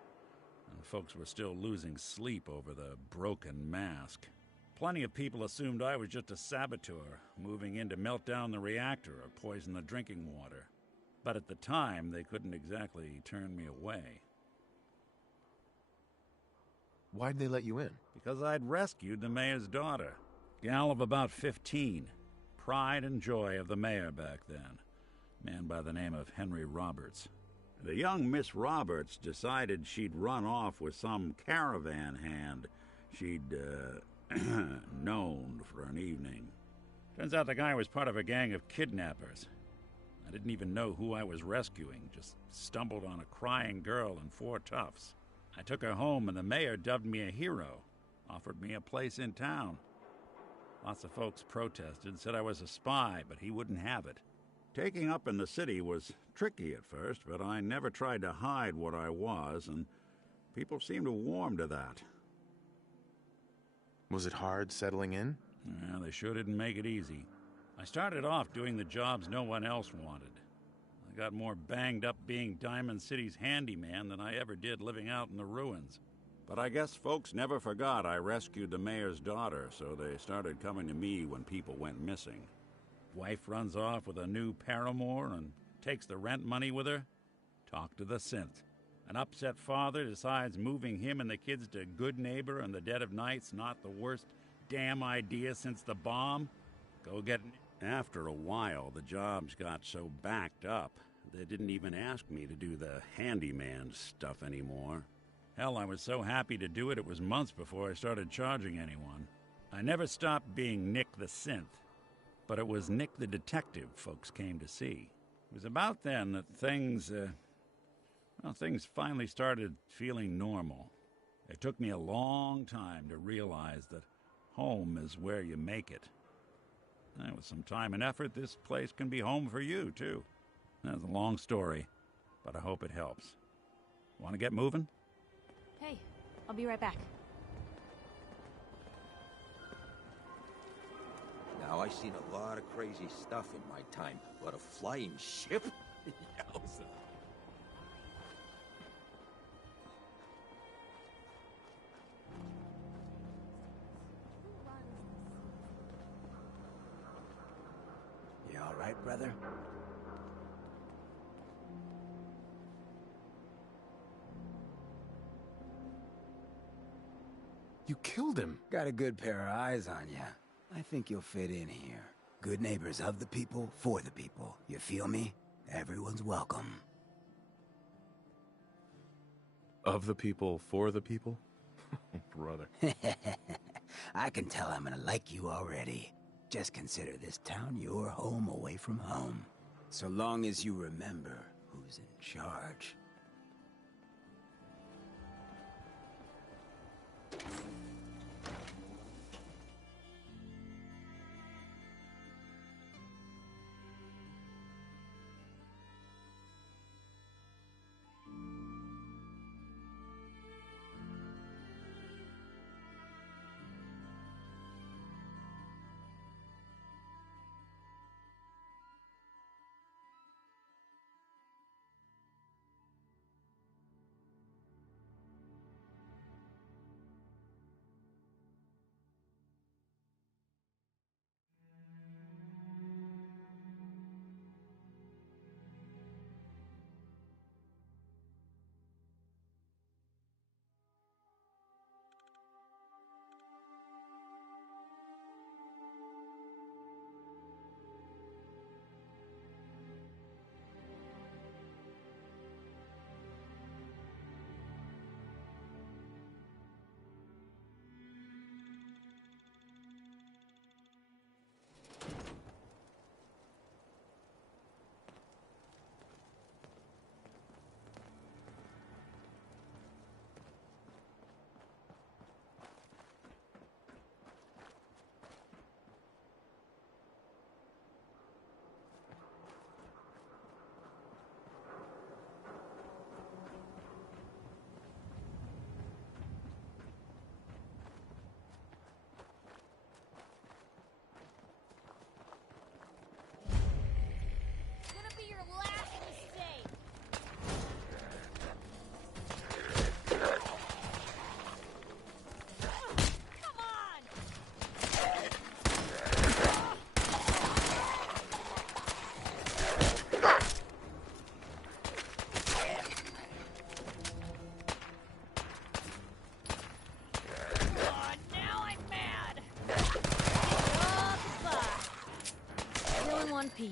and folks were still losing sleep over the broken mask. Plenty of people assumed I was just a saboteur, moving in to melt down the reactor or poison the drinking water. But at the time, they couldn't exactly turn me away. Why'd they let you in? Because I'd rescued the mayor's daughter. Gal of about 15. Pride and joy of the mayor back then. Man by the name of Henry Roberts. The young Miss Roberts decided she'd run off with some caravan hand she'd, known for an evening. Turns out the guy was part of a gang of kidnappers. I didn't even know who I was rescuing, just stumbled on a crying girl and 4 toughs. I took her home and the mayor dubbed me a hero, offered me a place in town. Lots of folks protested, said I was a spy, but he wouldn't have it. Taking up in the city was tricky at first, but I never tried to hide what I was, and people seemed to warm to that. Was it hard settling in? Yeah, they sure didn't make it easy. I started off doing the jobs no one else wanted. I got more banged up being Diamond City's handyman than I ever did living out in the ruins. But I guess folks never forgot I rescued the mayor's daughter, so they started coming to me when people went missing. Wife runs off with a new paramour and takes the rent money with her? Talk to the synth. An upset father decides moving him and the kids to Good Neighbor in the dead of night's not the worst damn idea since the bomb? Go get... After a while, the jobs got so backed up, they didn't even ask me to do the handyman stuff anymore. Hell, I was so happy to do it, it was months before I started charging anyone. I never stopped being Nick the Synth, but it was Nick the Detective folks came to see. It was about then that things finally started feeling normal. It took me a long time to realize that home is where you make it. And with some time and effort, this place can be home for you, too. That's a long story, but I hope it helps. Want to get moving? Hey, I'll be right back. Now, I've seen a lot of crazy stuff in my time, but a flying ship? Yowza. You all right, brother? You killed him. Got a good pair of eyes on you. I think you'll fit in here. Good neighbors of the people, for the people. You feel me? Everyone's welcome. Of the people, for the people? Brother. I can tell I'm gonna like you already. Just consider this town your home away from home. So long as you remember who's in charge. One piece.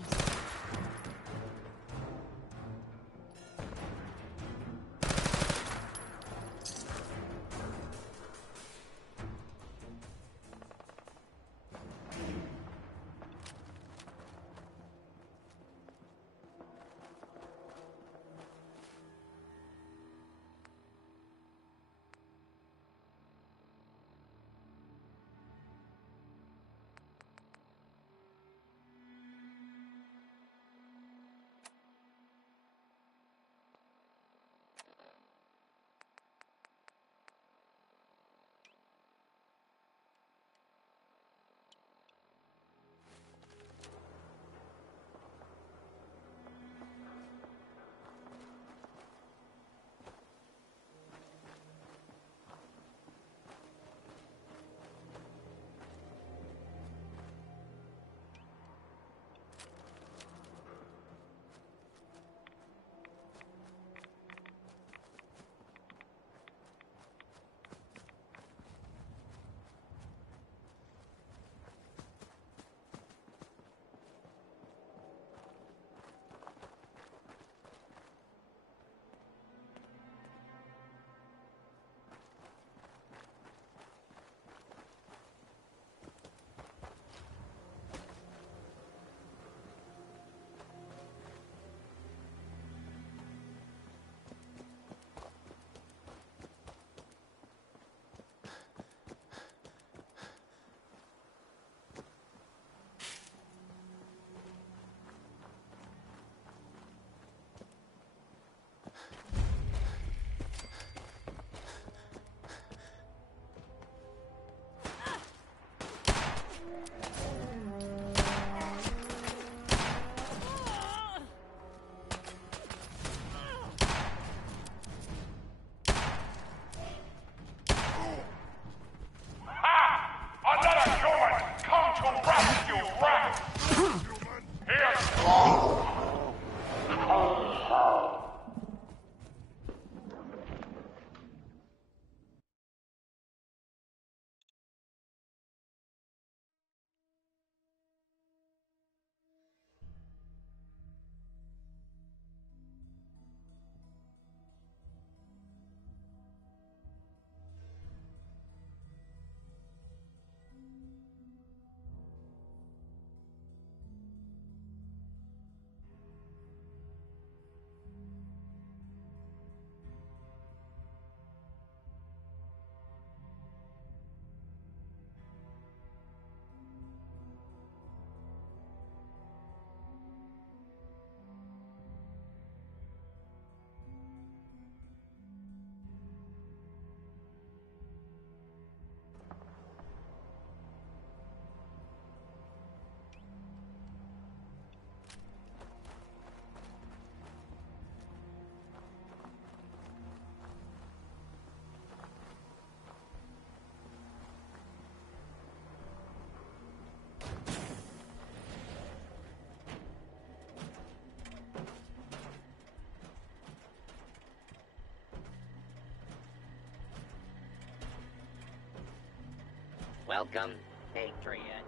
Welcome, Patriot,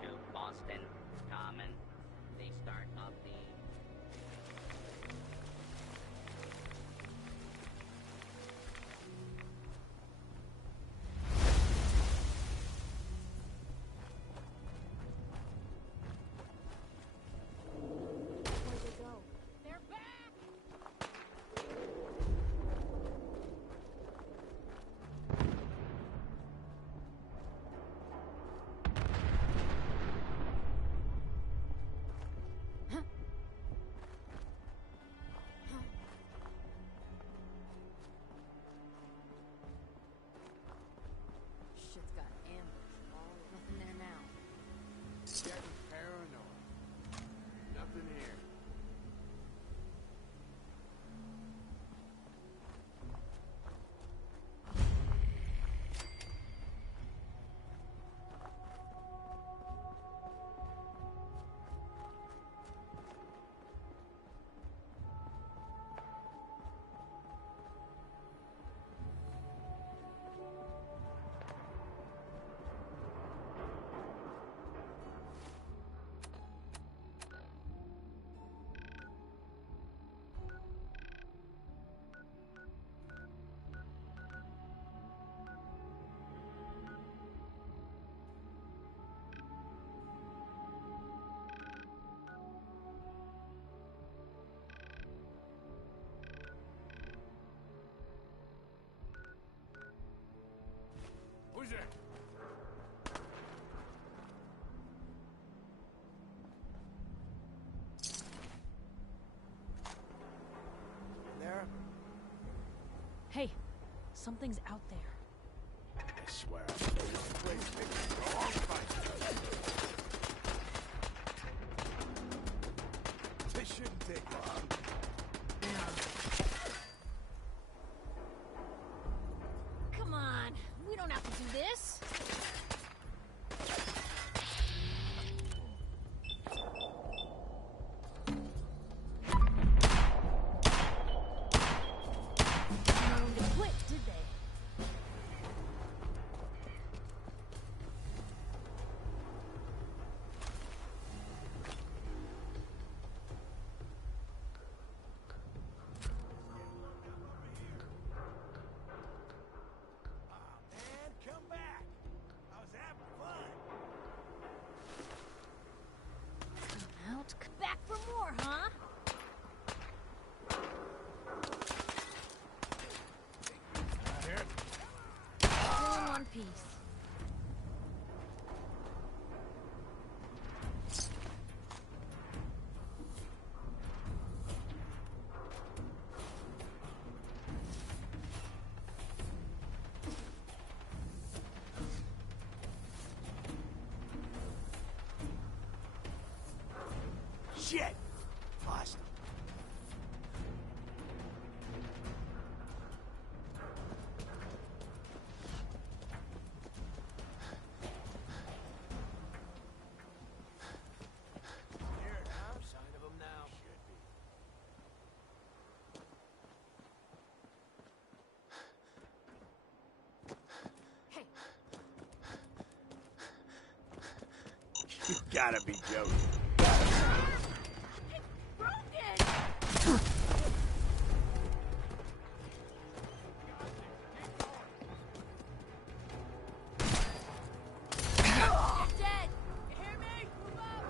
to Boston Common. The start of the... Shit's got ambushed. Nothing there now. Getting paranoid. Nothing here. Who's there? There? Hey, something's out there. I swear I'll blow this place. Go on, fight. This shouldn't take long. Come on, we don't have to do this. They quit, did they? Man, come back. I was having fun. Come out. Back for more, huh? Out here. Still in one piece. Shit! Lost him. Scared, huh? Sign of him now. Should be. You gotta be joking. Dead! You hear me? Move up!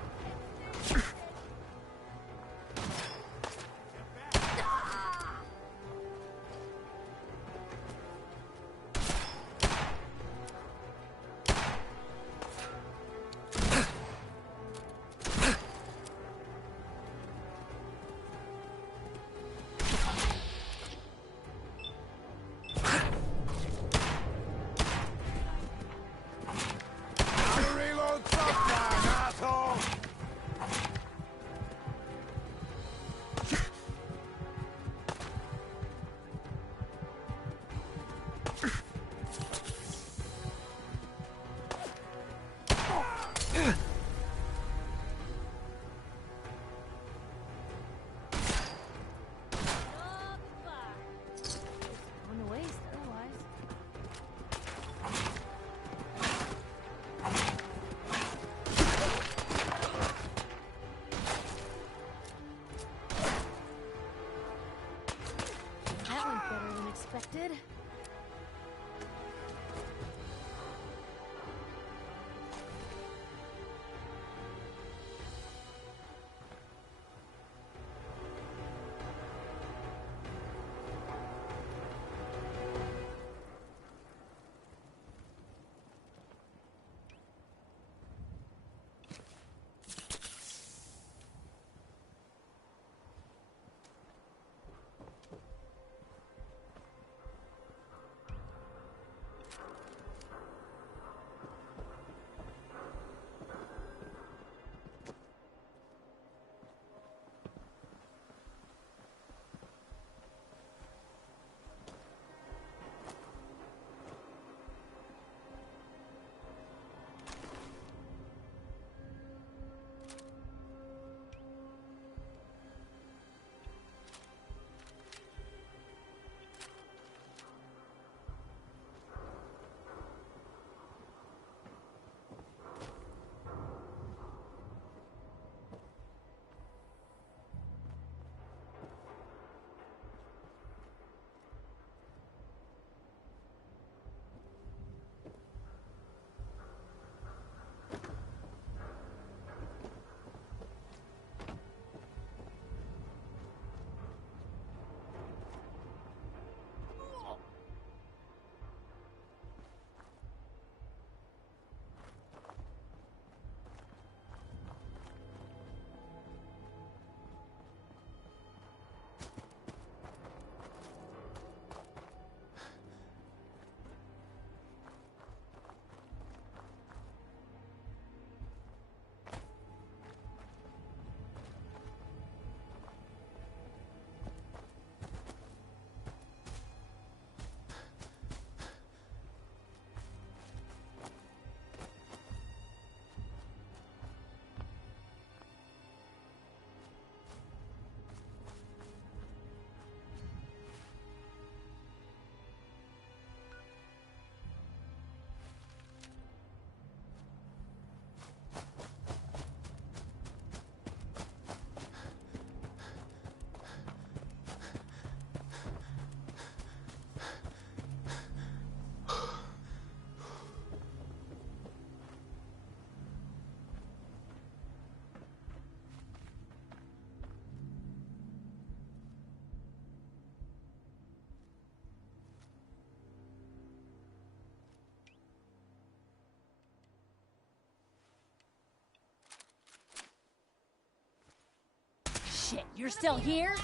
Shit, you're still here?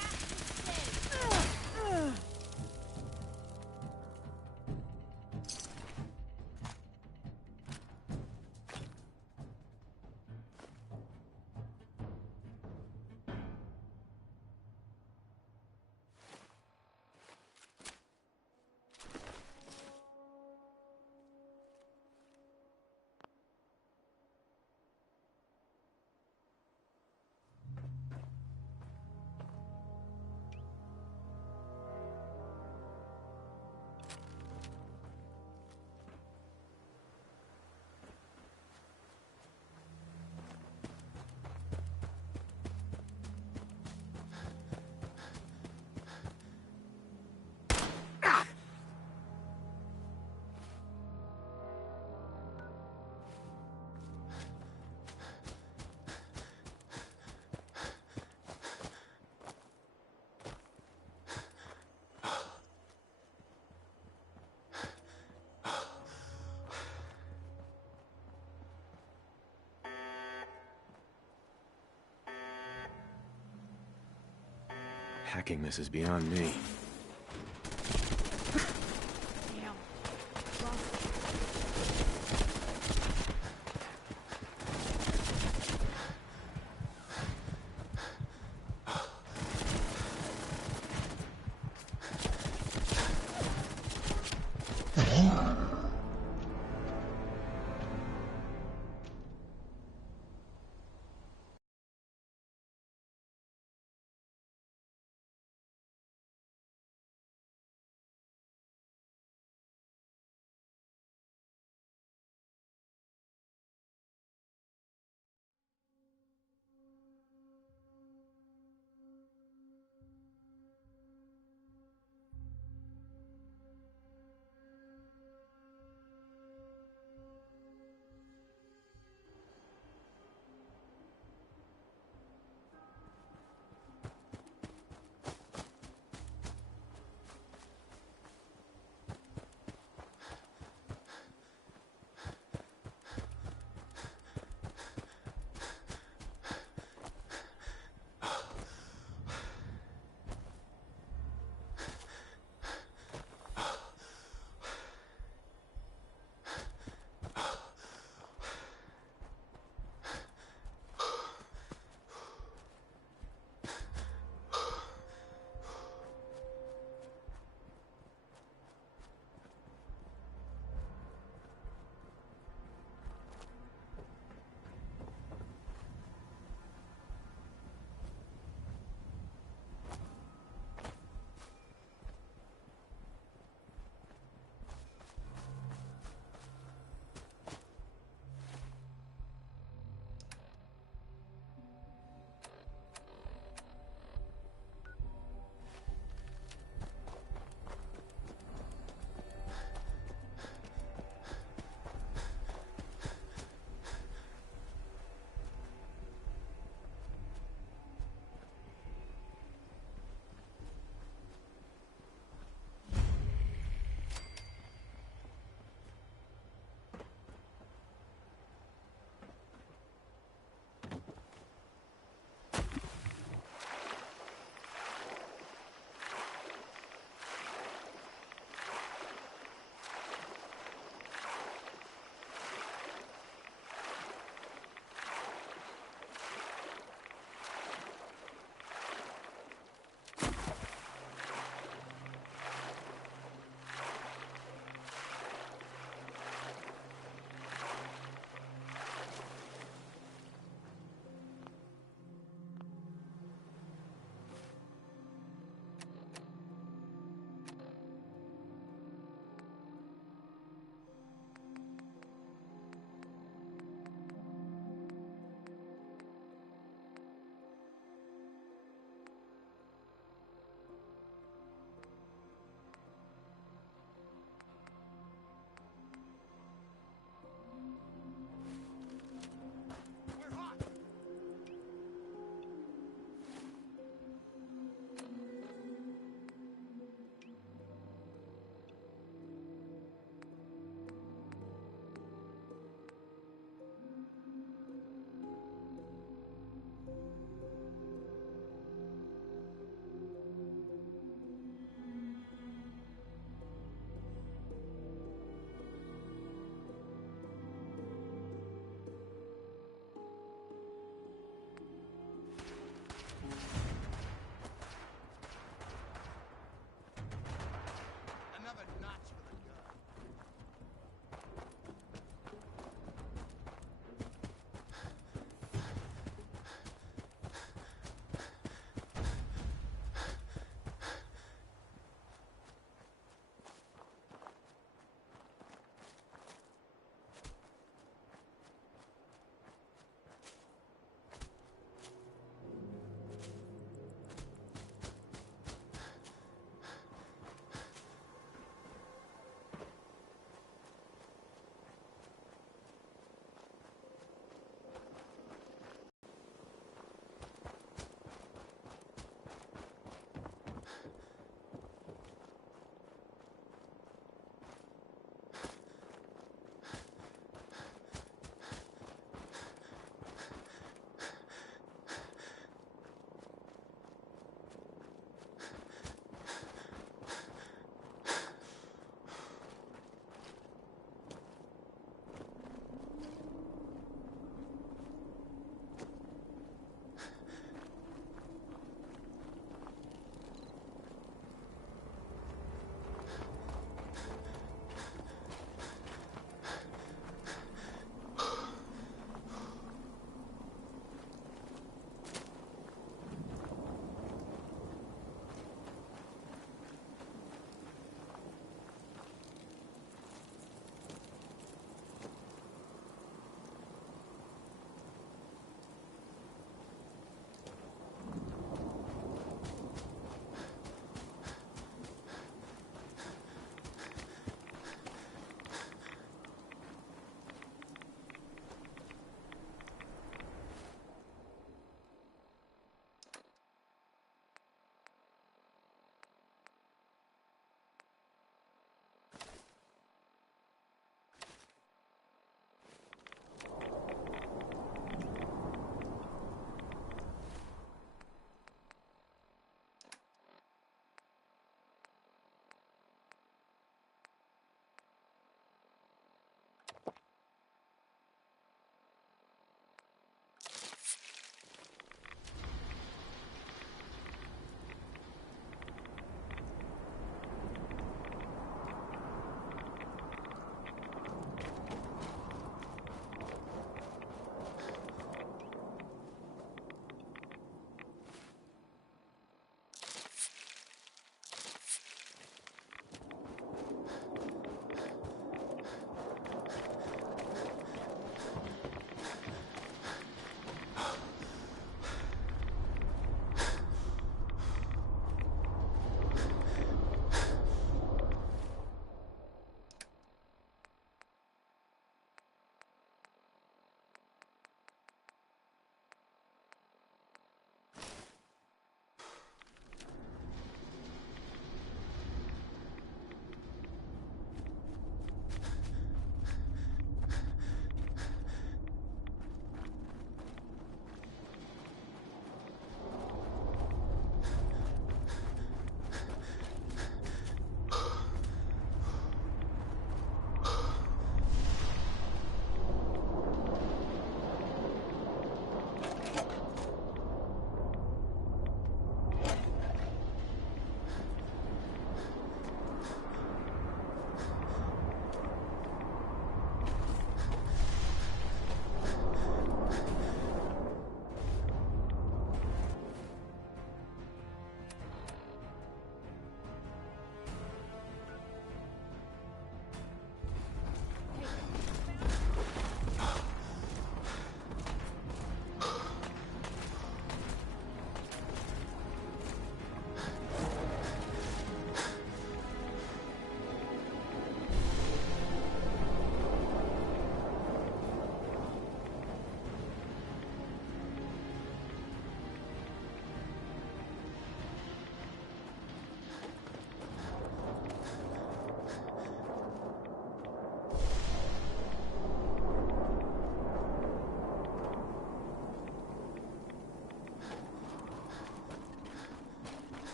Hacking this is beyond me. Another notch for the gun.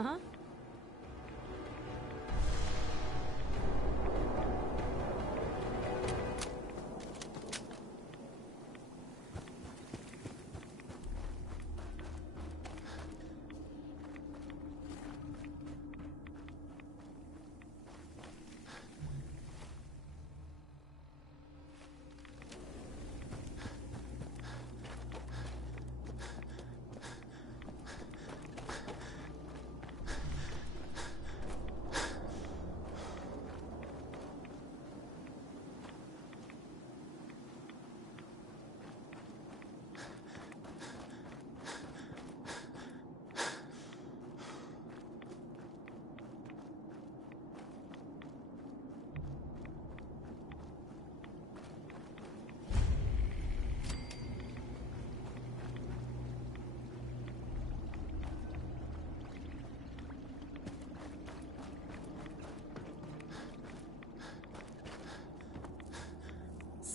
Huh?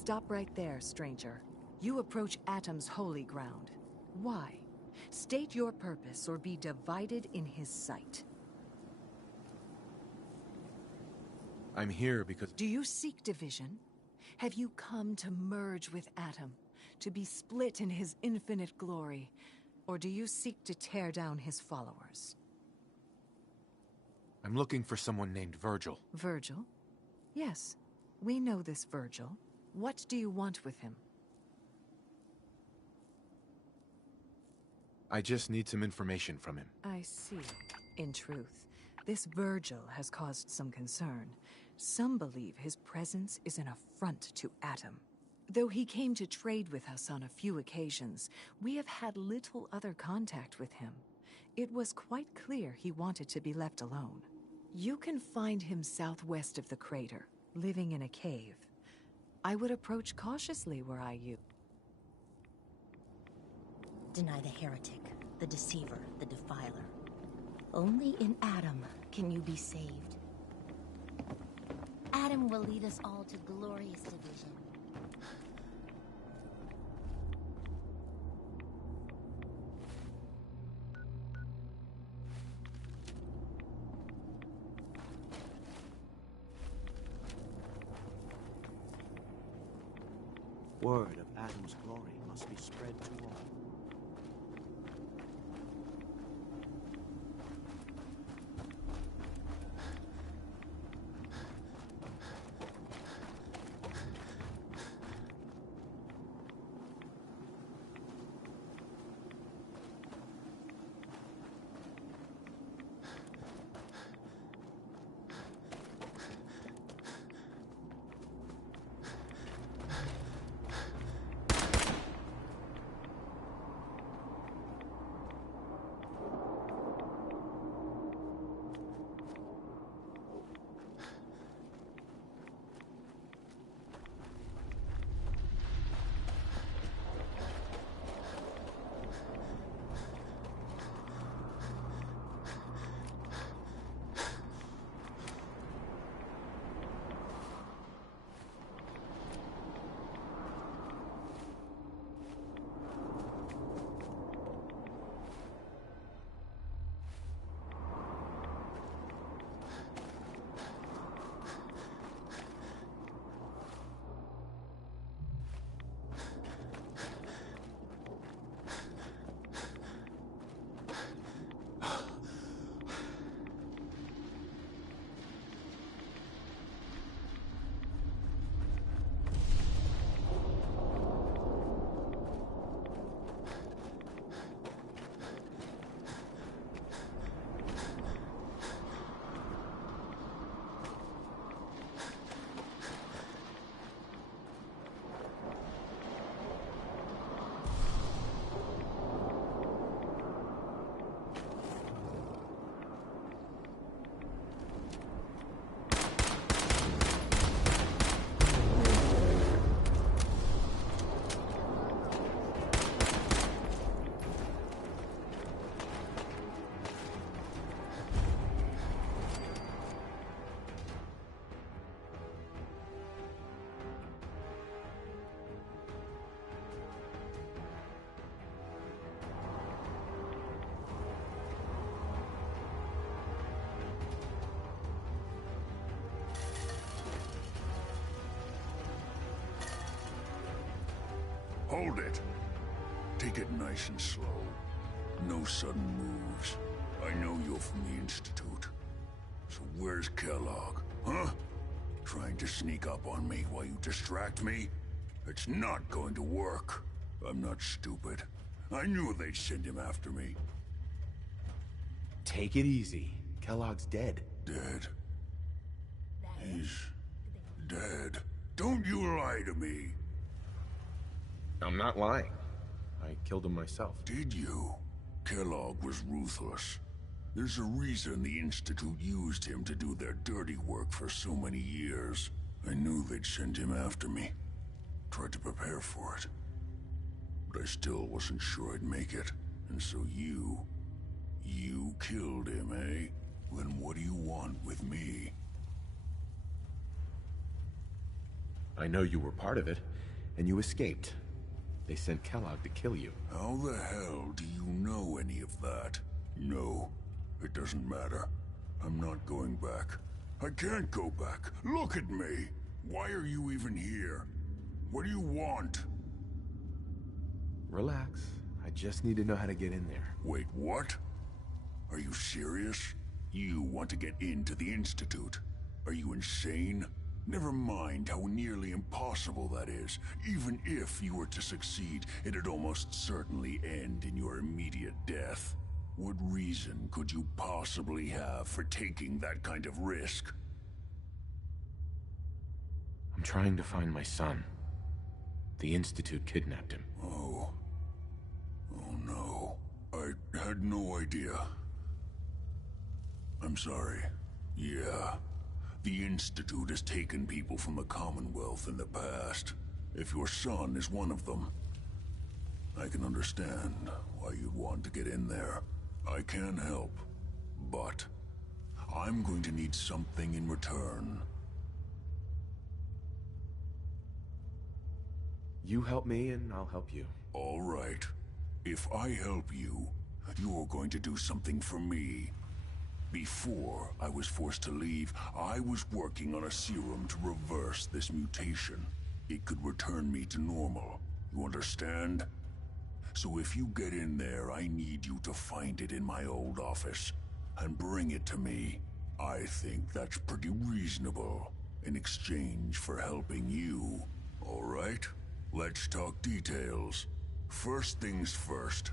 Stop right there, stranger. You approach Atom's holy ground. Why? State your purpose or be divided in his sight. I'm here because... Do you seek division? Have you come to merge with Atom, to be split in his infinite glory? Or do you seek to tear down his followers? I'm looking for someone named Virgil. Virgil? Yes, we know this Virgil. What do you want with him? I just need some information from him. I see. In truth, this Virgil has caused some concern. Some believe his presence is an affront to Atom. Though he came to trade with us on a few occasions, we have had little other contact with him. It was quite clear he wanted to be left alone. You can find him southwest of the crater, living in a cave. I would approach cautiously were I you. Deny the heretic, the deceiver, the defiler. Only in Atom can you be saved. Atom will lead us all to glorious division. Word of Atom's glory must be spread to all. Hold it. Take it nice and slow. No sudden moves. I know you're from the Institute. So where's Kellogg, huh? Trying to sneak up on me while you distract me? It's not going to work. I'm not stupid. I knew they'd send him after me. Take it easy. Kellogg's dead. Dead? He's dead. Don't you lie to me. I'm not lying. I killed him myself. Did you? Kellogg was ruthless. There's a reason the Institute used him to do their dirty work for so many years. I knew they'd send him after me. Tried to prepare for it. But I still wasn't sure I'd make it. And so you killed him, eh? Then what do you want with me? I know you were part of it, and you escaped. They sent Kellogg to kill you. How the hell do you know any of that? No, it doesn't matter. I'm not going back. I can't go back. Look at me. Why are you even here? What do you want? Relax. I just need to know how to get in there. Wait, what? Are you serious? You want to get into the Institute? Are you insane? Never mind how nearly impossible that is. Even if you were to succeed, it'd almost certainly end in your immediate death. What reason could you possibly have for taking that kind of risk? I'm trying to find my son. The Institute kidnapped him. Oh no. I had no idea. I'm sorry. Yeah. The Institute has taken people from the Commonwealth in the past. If your son is one of them, I can understand why you'd want to get in there. I can help, but I'm going to need something in return. You help me and I'll help you. All right. If I help you, you're going to do something for me. Before I was forced to leave, I was working on a serum to reverse this mutation. It could return me to normal. You understand? So if you get in there, I need you to find it in my old office and bring it to me. I think that's pretty reasonable in exchange for helping you. All right? Let's talk details. First things first.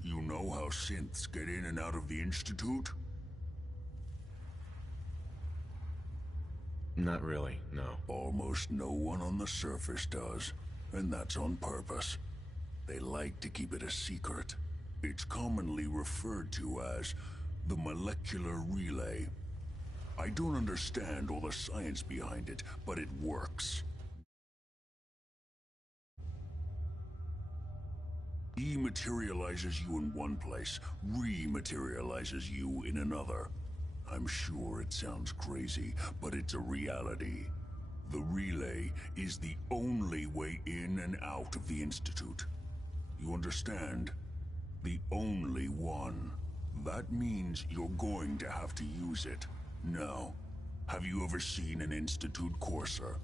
You know how synths get in and out of the Institute? Not really, no. Almost no one on the surface does, and that's on purpose. They like to keep it a secret. It's commonly referred to as the molecular relay. I don't understand all the science behind it, but it works. Dematerializes you in one place, rematerializes you in another. I'm sure it sounds crazy, but it's a reality. The relay is the only way in and out of the Institute. You understand? The only one. That means you're going to have to use it. Now, have you ever seen an Institute courser?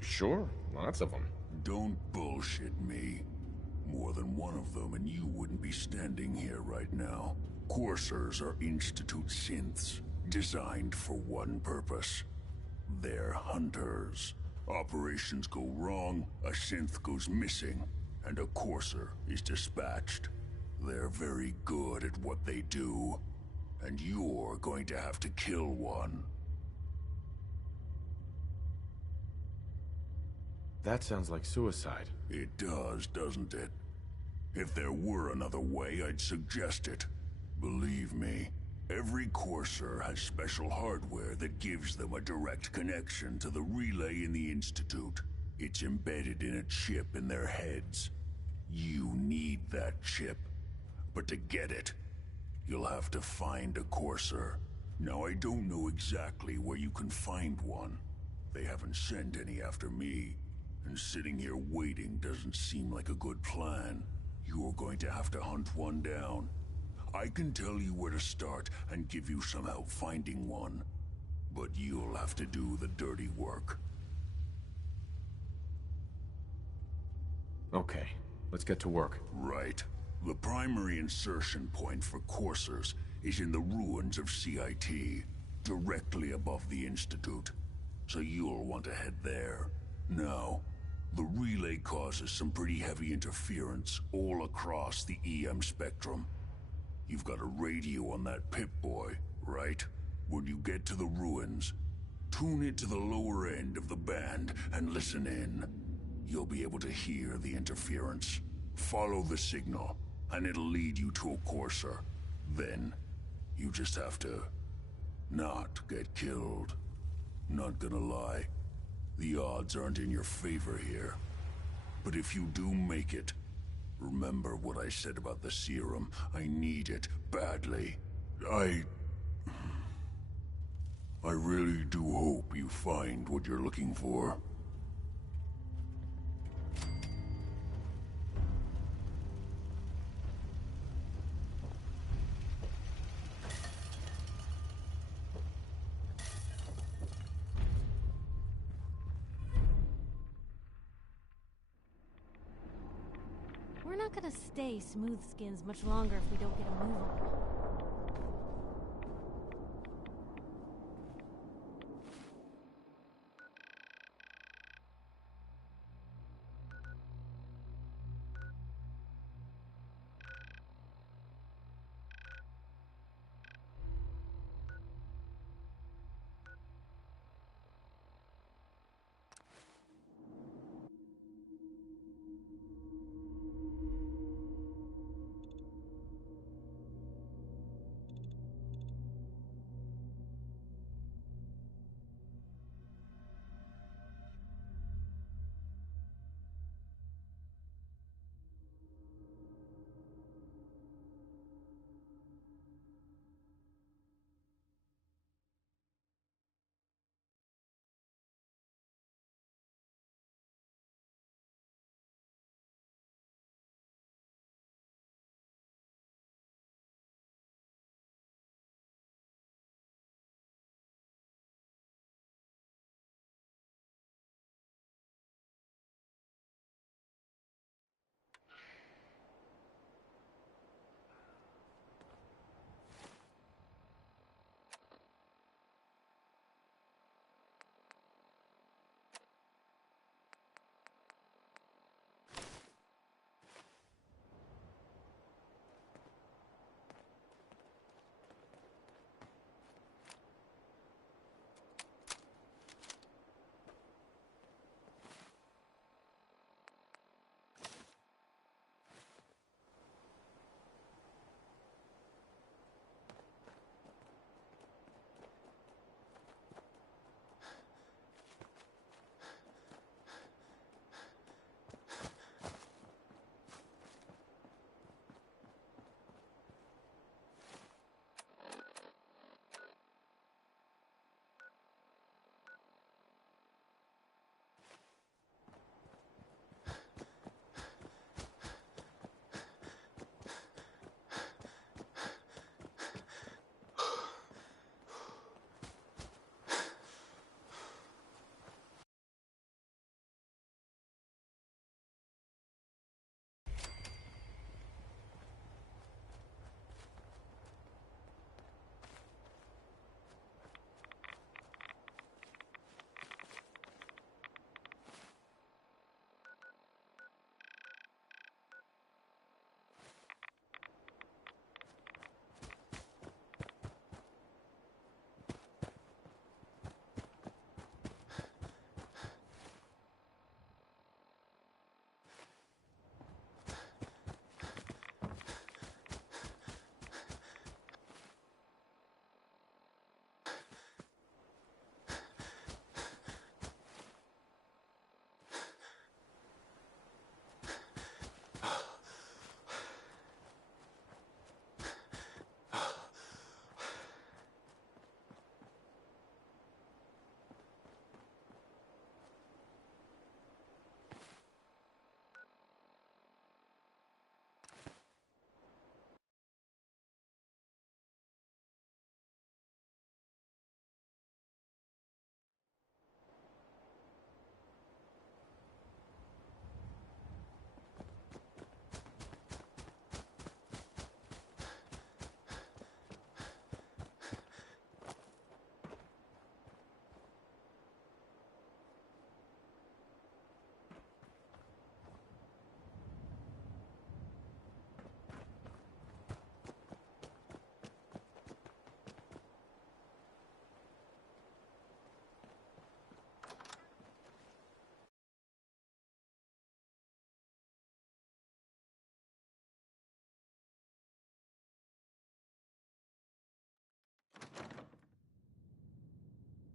Sure, lots of them. Don't bullshit me. More than one of them and you wouldn't be standing here right now. Coursers are Institute synths, designed for one purpose. They're hunters. Operations go wrong, a synth goes missing, and a courser is dispatched. They're very good at what they do, and you're going to have to kill one. That sounds like suicide. It does, doesn't it? If there were another way, I'd suggest it. Believe me, every courser has special hardware that gives them a direct connection to the relay in the Institute. It's embedded in a chip in their heads. You need that chip. But to get it, you'll have to find a courser. Now, I don't know exactly where you can find one. They haven't sent any after me. And sitting here waiting doesn't seem like a good plan. You're going to have to hunt one down. I can tell you where to start and give you some help finding one. But you'll have to do the dirty work. Okay, let's get to work. Right. The primary insertion point for coursers is in the ruins of CIT, directly above the Institute. So you'll want to head there. Now, the relay causes some pretty heavy interference all across the EM spectrum. You've got a radio on that Pip-Boy, right? When you get to the ruins, tune it to the lower end of the band and listen in. You'll be able to hear the interference. Follow the signal, and it'll lead you to a courser. Then, you just have to not get killed. Not gonna lie, the odds aren't in your favor here. But if you do make it, remember what I said about the serum. I need it badly. I really do hope you find what you're looking for. We're not gonna stay smooth skins much longer if we don't get a move on.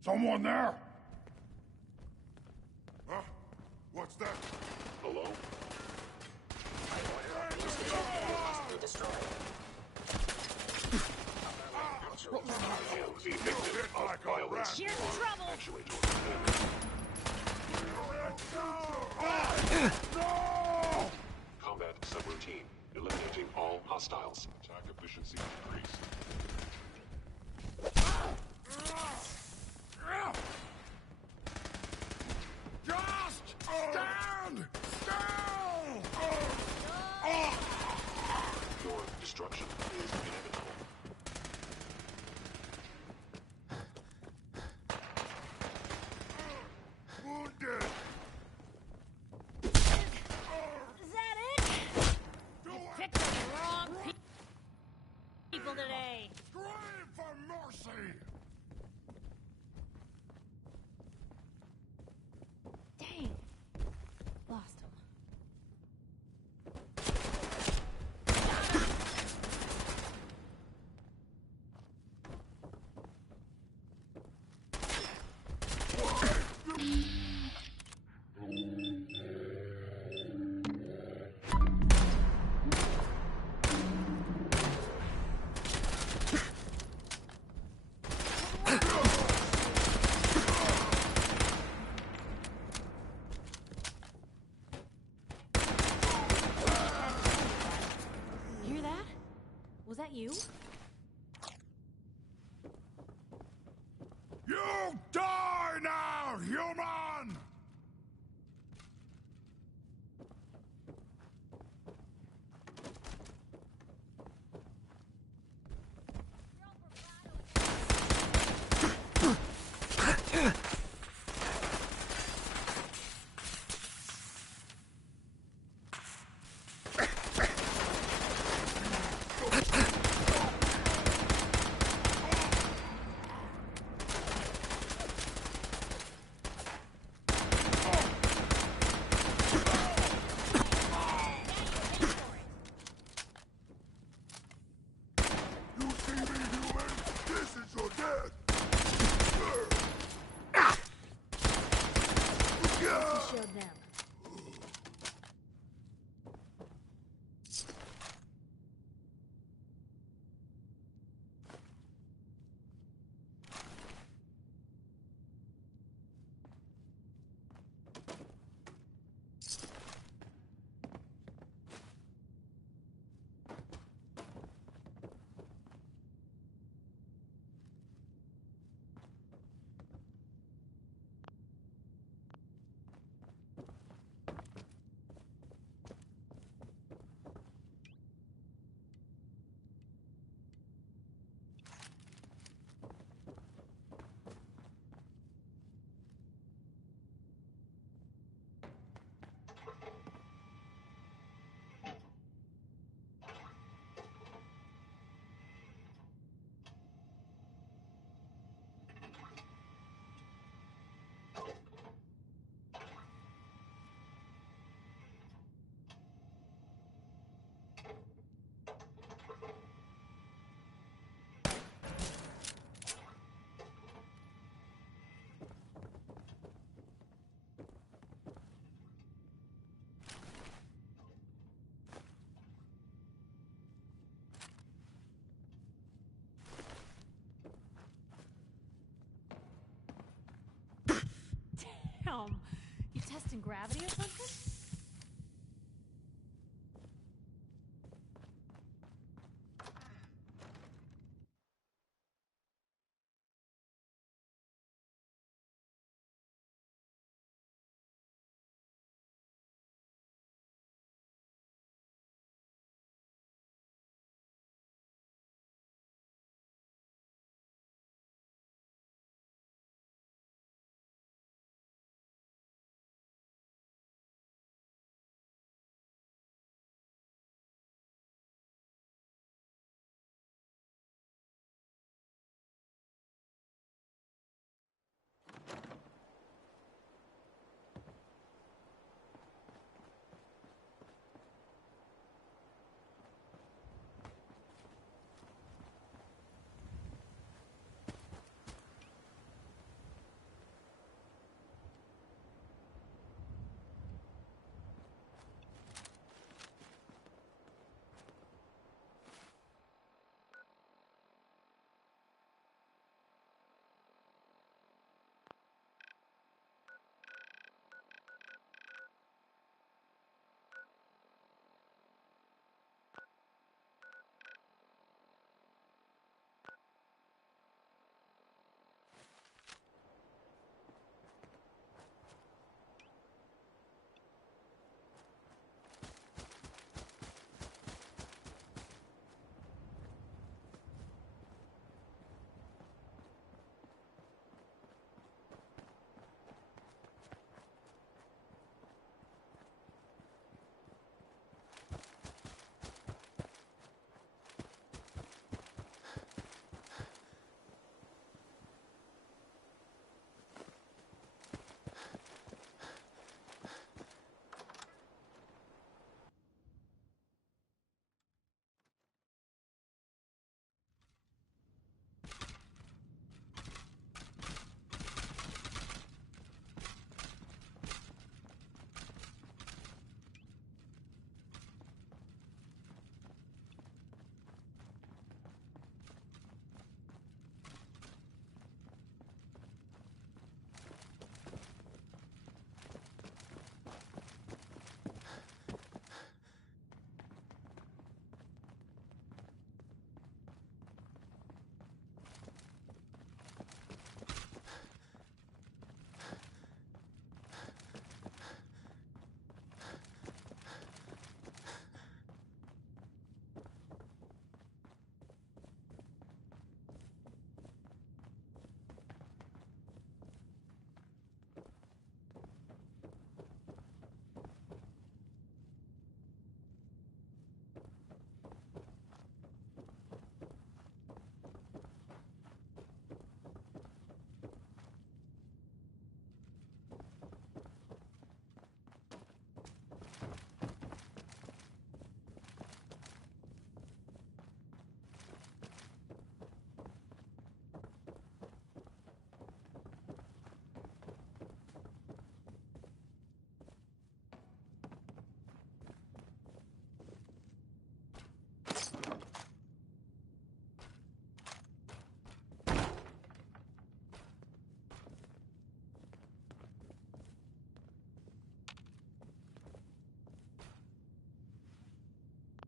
Someone there? Huh? What's that? Hello? Must be destroyed. Here's the trouble! No! Combat subroutine. Eliminating all hostiles. Attack efficiency increased. Just stand still! Your destruction is inevitable. Wounded! Is that it? You picked the wrong people today. Scream for mercy! Dang. Lost him. Hear that? Was that you? You die now, human! You see me, human? This is your death! He showed them. Damn. You testing gravity or something?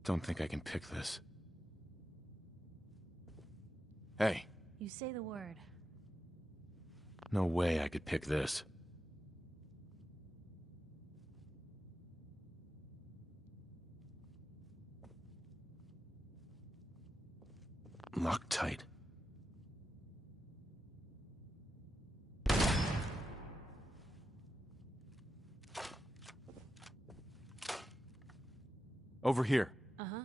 Don't think I can pick this. Hey. You say the word. No way I could pick this. Loctite. Over here. Uh-huh.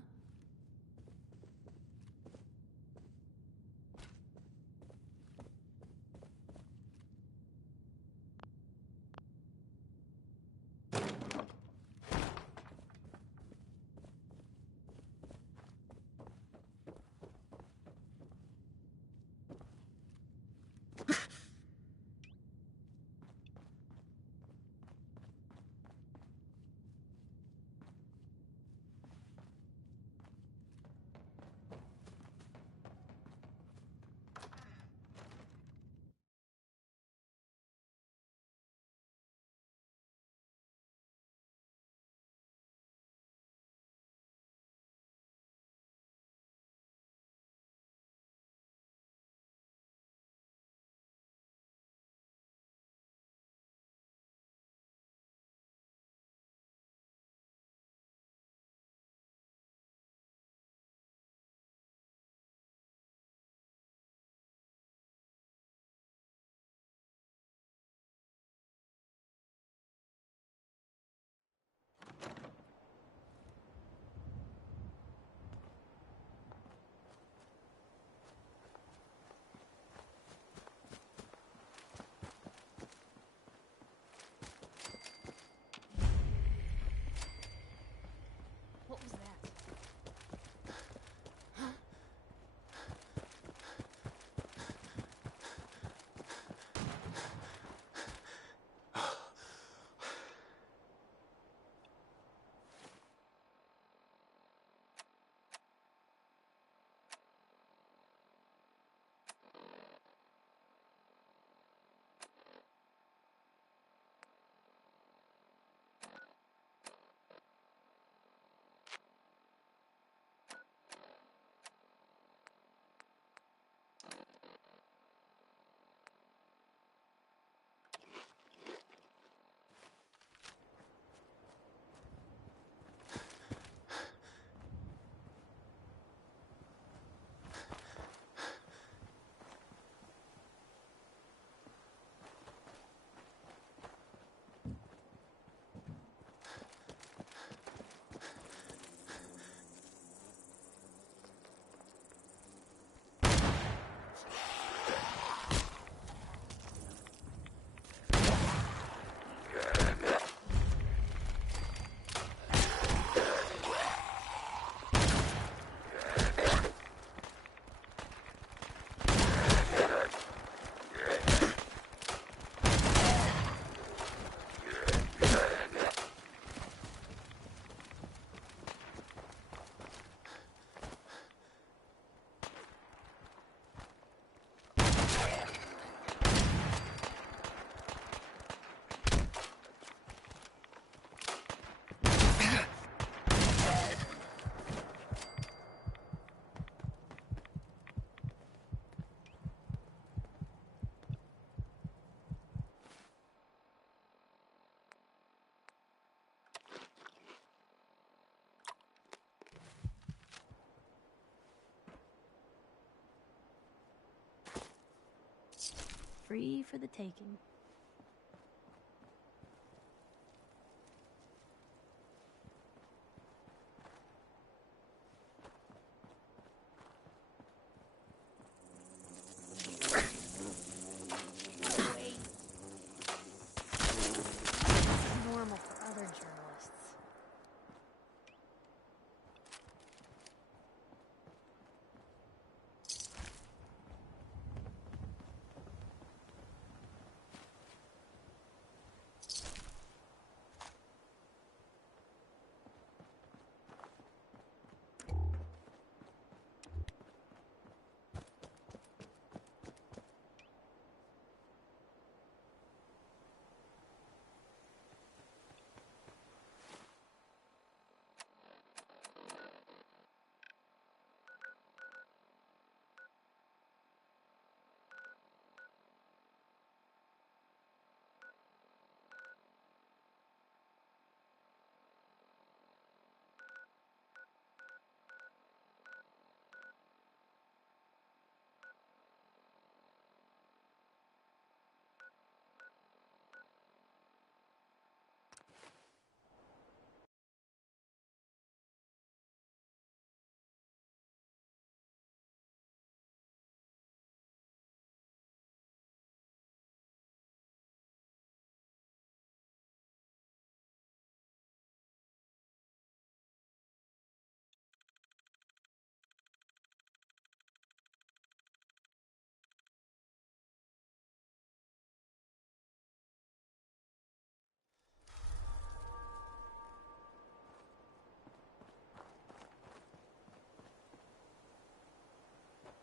What was that? Free for the taking. Normal for other journalists.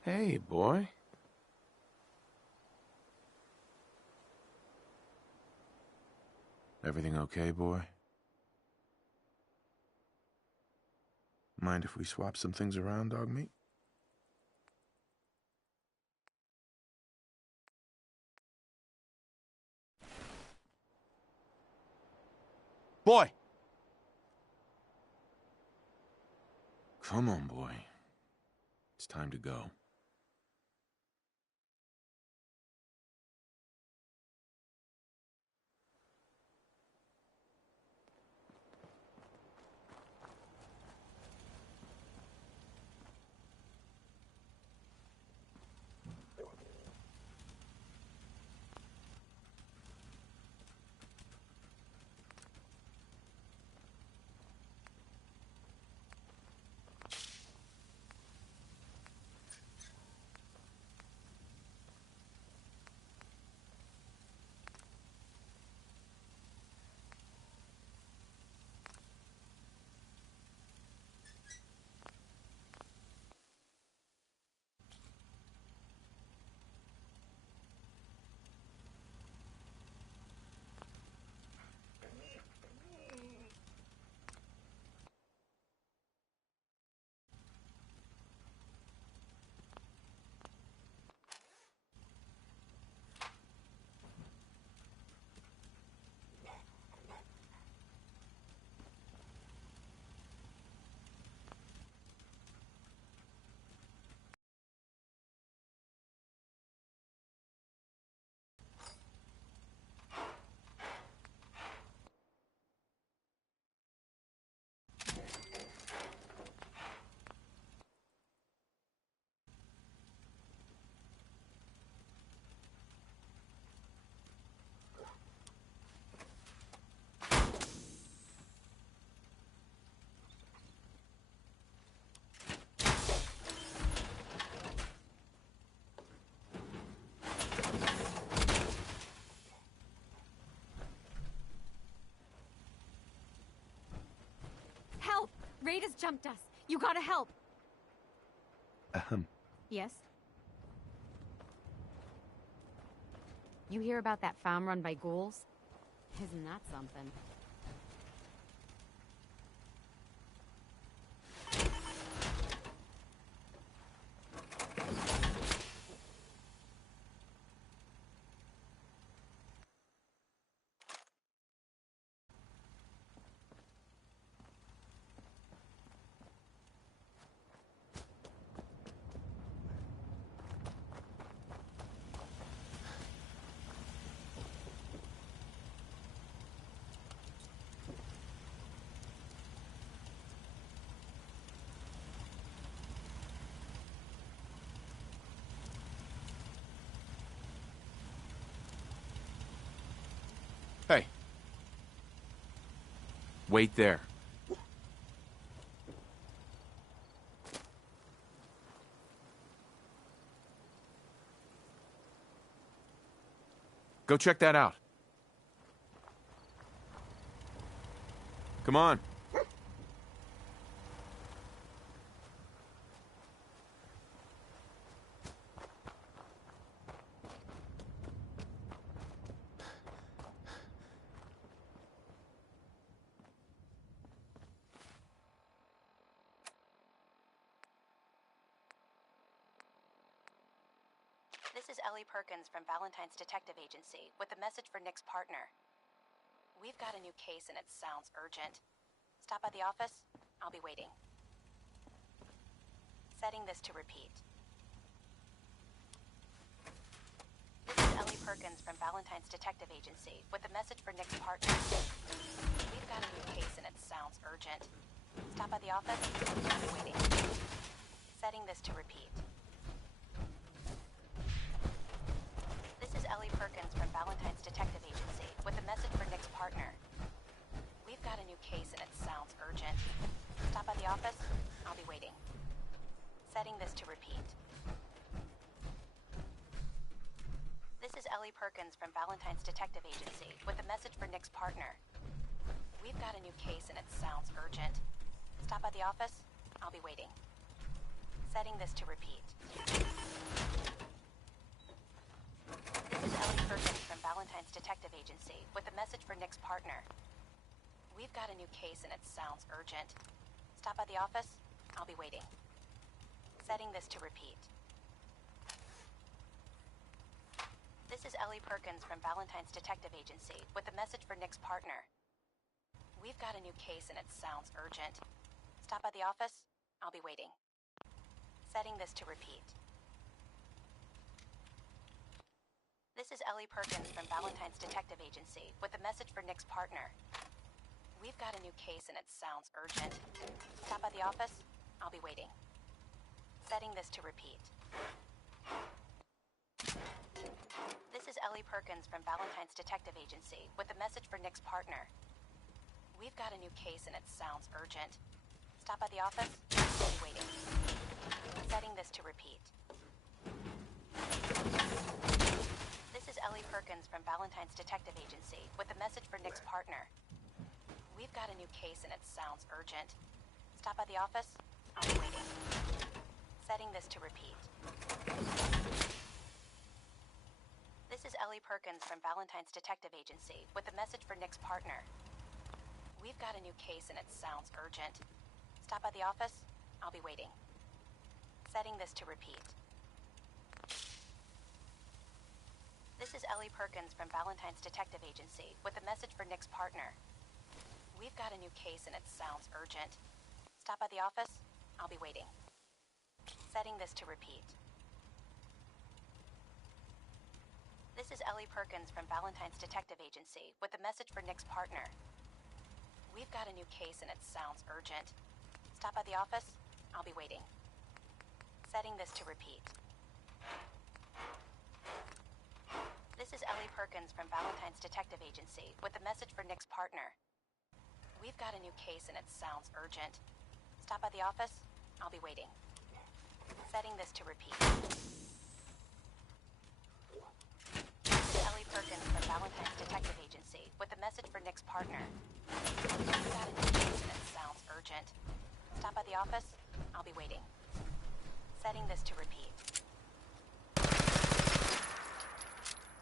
Hey, boy. Everything okay, boy? Mind if we swap some things around, dog meat? Boy! Come on, boy. It's time to go. Help! Raiders jumped us. You gotta help. Yes? You hear about that farm run by ghouls? Isn't that something? Hey. Wait there. Go check that out. Come on. This is Ellie Perkins from Valentine's Detective Agency with a message for Nick's partner. We've got a new case and it sounds urgent. Stop by the office. I'll be waiting. Setting this to repeat. This is Ellie Perkins from Valentine's Detective Agency with a message for Nick's partner. We've got a new case and it sounds urgent. Stop by the office. I'll be waiting. Setting this to repeat. This is Ellie Perkins from Valentine's Detective Agency with a message for Nick's partner. We've got a new case and it sounds urgent. Stop by the office. I'll be waiting. Setting this to repeat. This is Ellie Perkins from Valentine's Detective Agency with a message for Nick's partner. We've got a new case and it sounds urgent. Stop by the office. I'll be waiting. Setting this to repeat. This is Ellie Perkins from Valentine's Detective Agency with a message for Nick's partner. We've got a new case and it sounds urgent. Stop by the office? I'll be waiting. Setting this to repeat. This is Ellie Perkins from Valentine's Detective Agency with a message for Nick's partner. We've got a new case and it sounds urgent. Stop by the office? I'll be waiting. Setting this to repeat. This is Ellie Perkins from Valentine's Detective Agency with a message for Nick's partner. We've got a new case and it sounds urgent. Stop by the office? I'll be waiting. Setting this to repeat. This is Ellie Perkins from Valentine's Detective Agency with a message for Nick's partner. We've got a new case and it sounds urgent. Stop by the office? I'll be waiting. Setting this to repeat. This is Ellie Perkins from Valentine's Detective Agency with a message for Nick's partner. We've got a new case and it sounds urgent. Stop by the office? I'll be waiting. Setting this to repeat. This is Ellie Perkins from Valentine's Detective Agency with a message for Nick's partner. We've got a new case and it sounds urgent. Stop by the office? I'll be waiting. Setting this to repeat. This is Ellie Perkins from Valentine's Detective Agency with a message for Nick's partner. We've got a new case and it sounds urgent. Stop by the office? I'll be waiting. Setting this to repeat. This is Ellie Perkins from Valentine's Detective Agency with a message for Nick's partner. We've got a new case and it sounds urgent. Stop by the office? I'll be waiting. Setting this to repeat. This is Ellie Perkins from Valentine's Detective Agency with a message for Nick's partner. We've got a new case and it sounds urgent. Stop by the office? I'll be waiting. Setting this to repeat. This is Ellie Perkins from Valentine's Detective Agency with a message for Nick's partner. We've got a new case and it sounds urgent. Stop by the office? I'll be waiting. Setting this to repeat.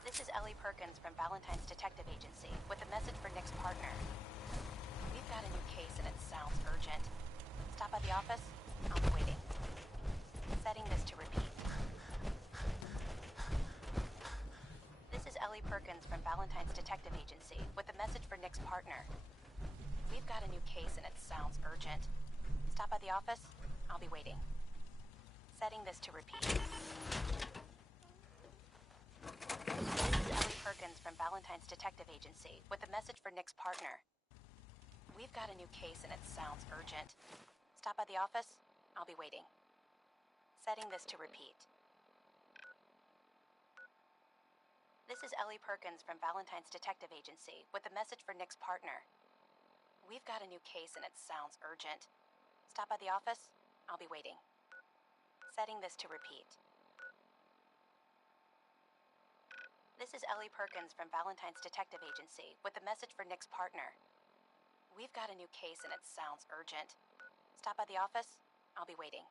This is Ellie Perkins from Valentine's Detective Agency with a message for Nick's partner. We've got a new case and it sounds urgent. Stop by the office? I'll be waiting. Setting this to repeat. This is Ellie Perkins from Valentine's Detective Agency with a message for Nick's partner. We've got a new case and it sounds urgent. Stop by the office? I'll be waiting. Setting this to repeat. This is Ellie Perkins from Valentine's Detective Agency with a message for Nick's partner. We've got a new case and it sounds urgent. Stop by the office? I'll be waiting. Setting this to repeat. This is Ellie Perkins from Valentine's Detective Agency with a message for Nick's partner. We've got a new case and it sounds urgent. Stop by the office? I'll be waiting. Setting this to repeat. This is Ellie Perkins from Valentine's Detective Agency with a message for Nick's partner. We've got a new case and it sounds urgent. Stop by the office? I'll be waiting.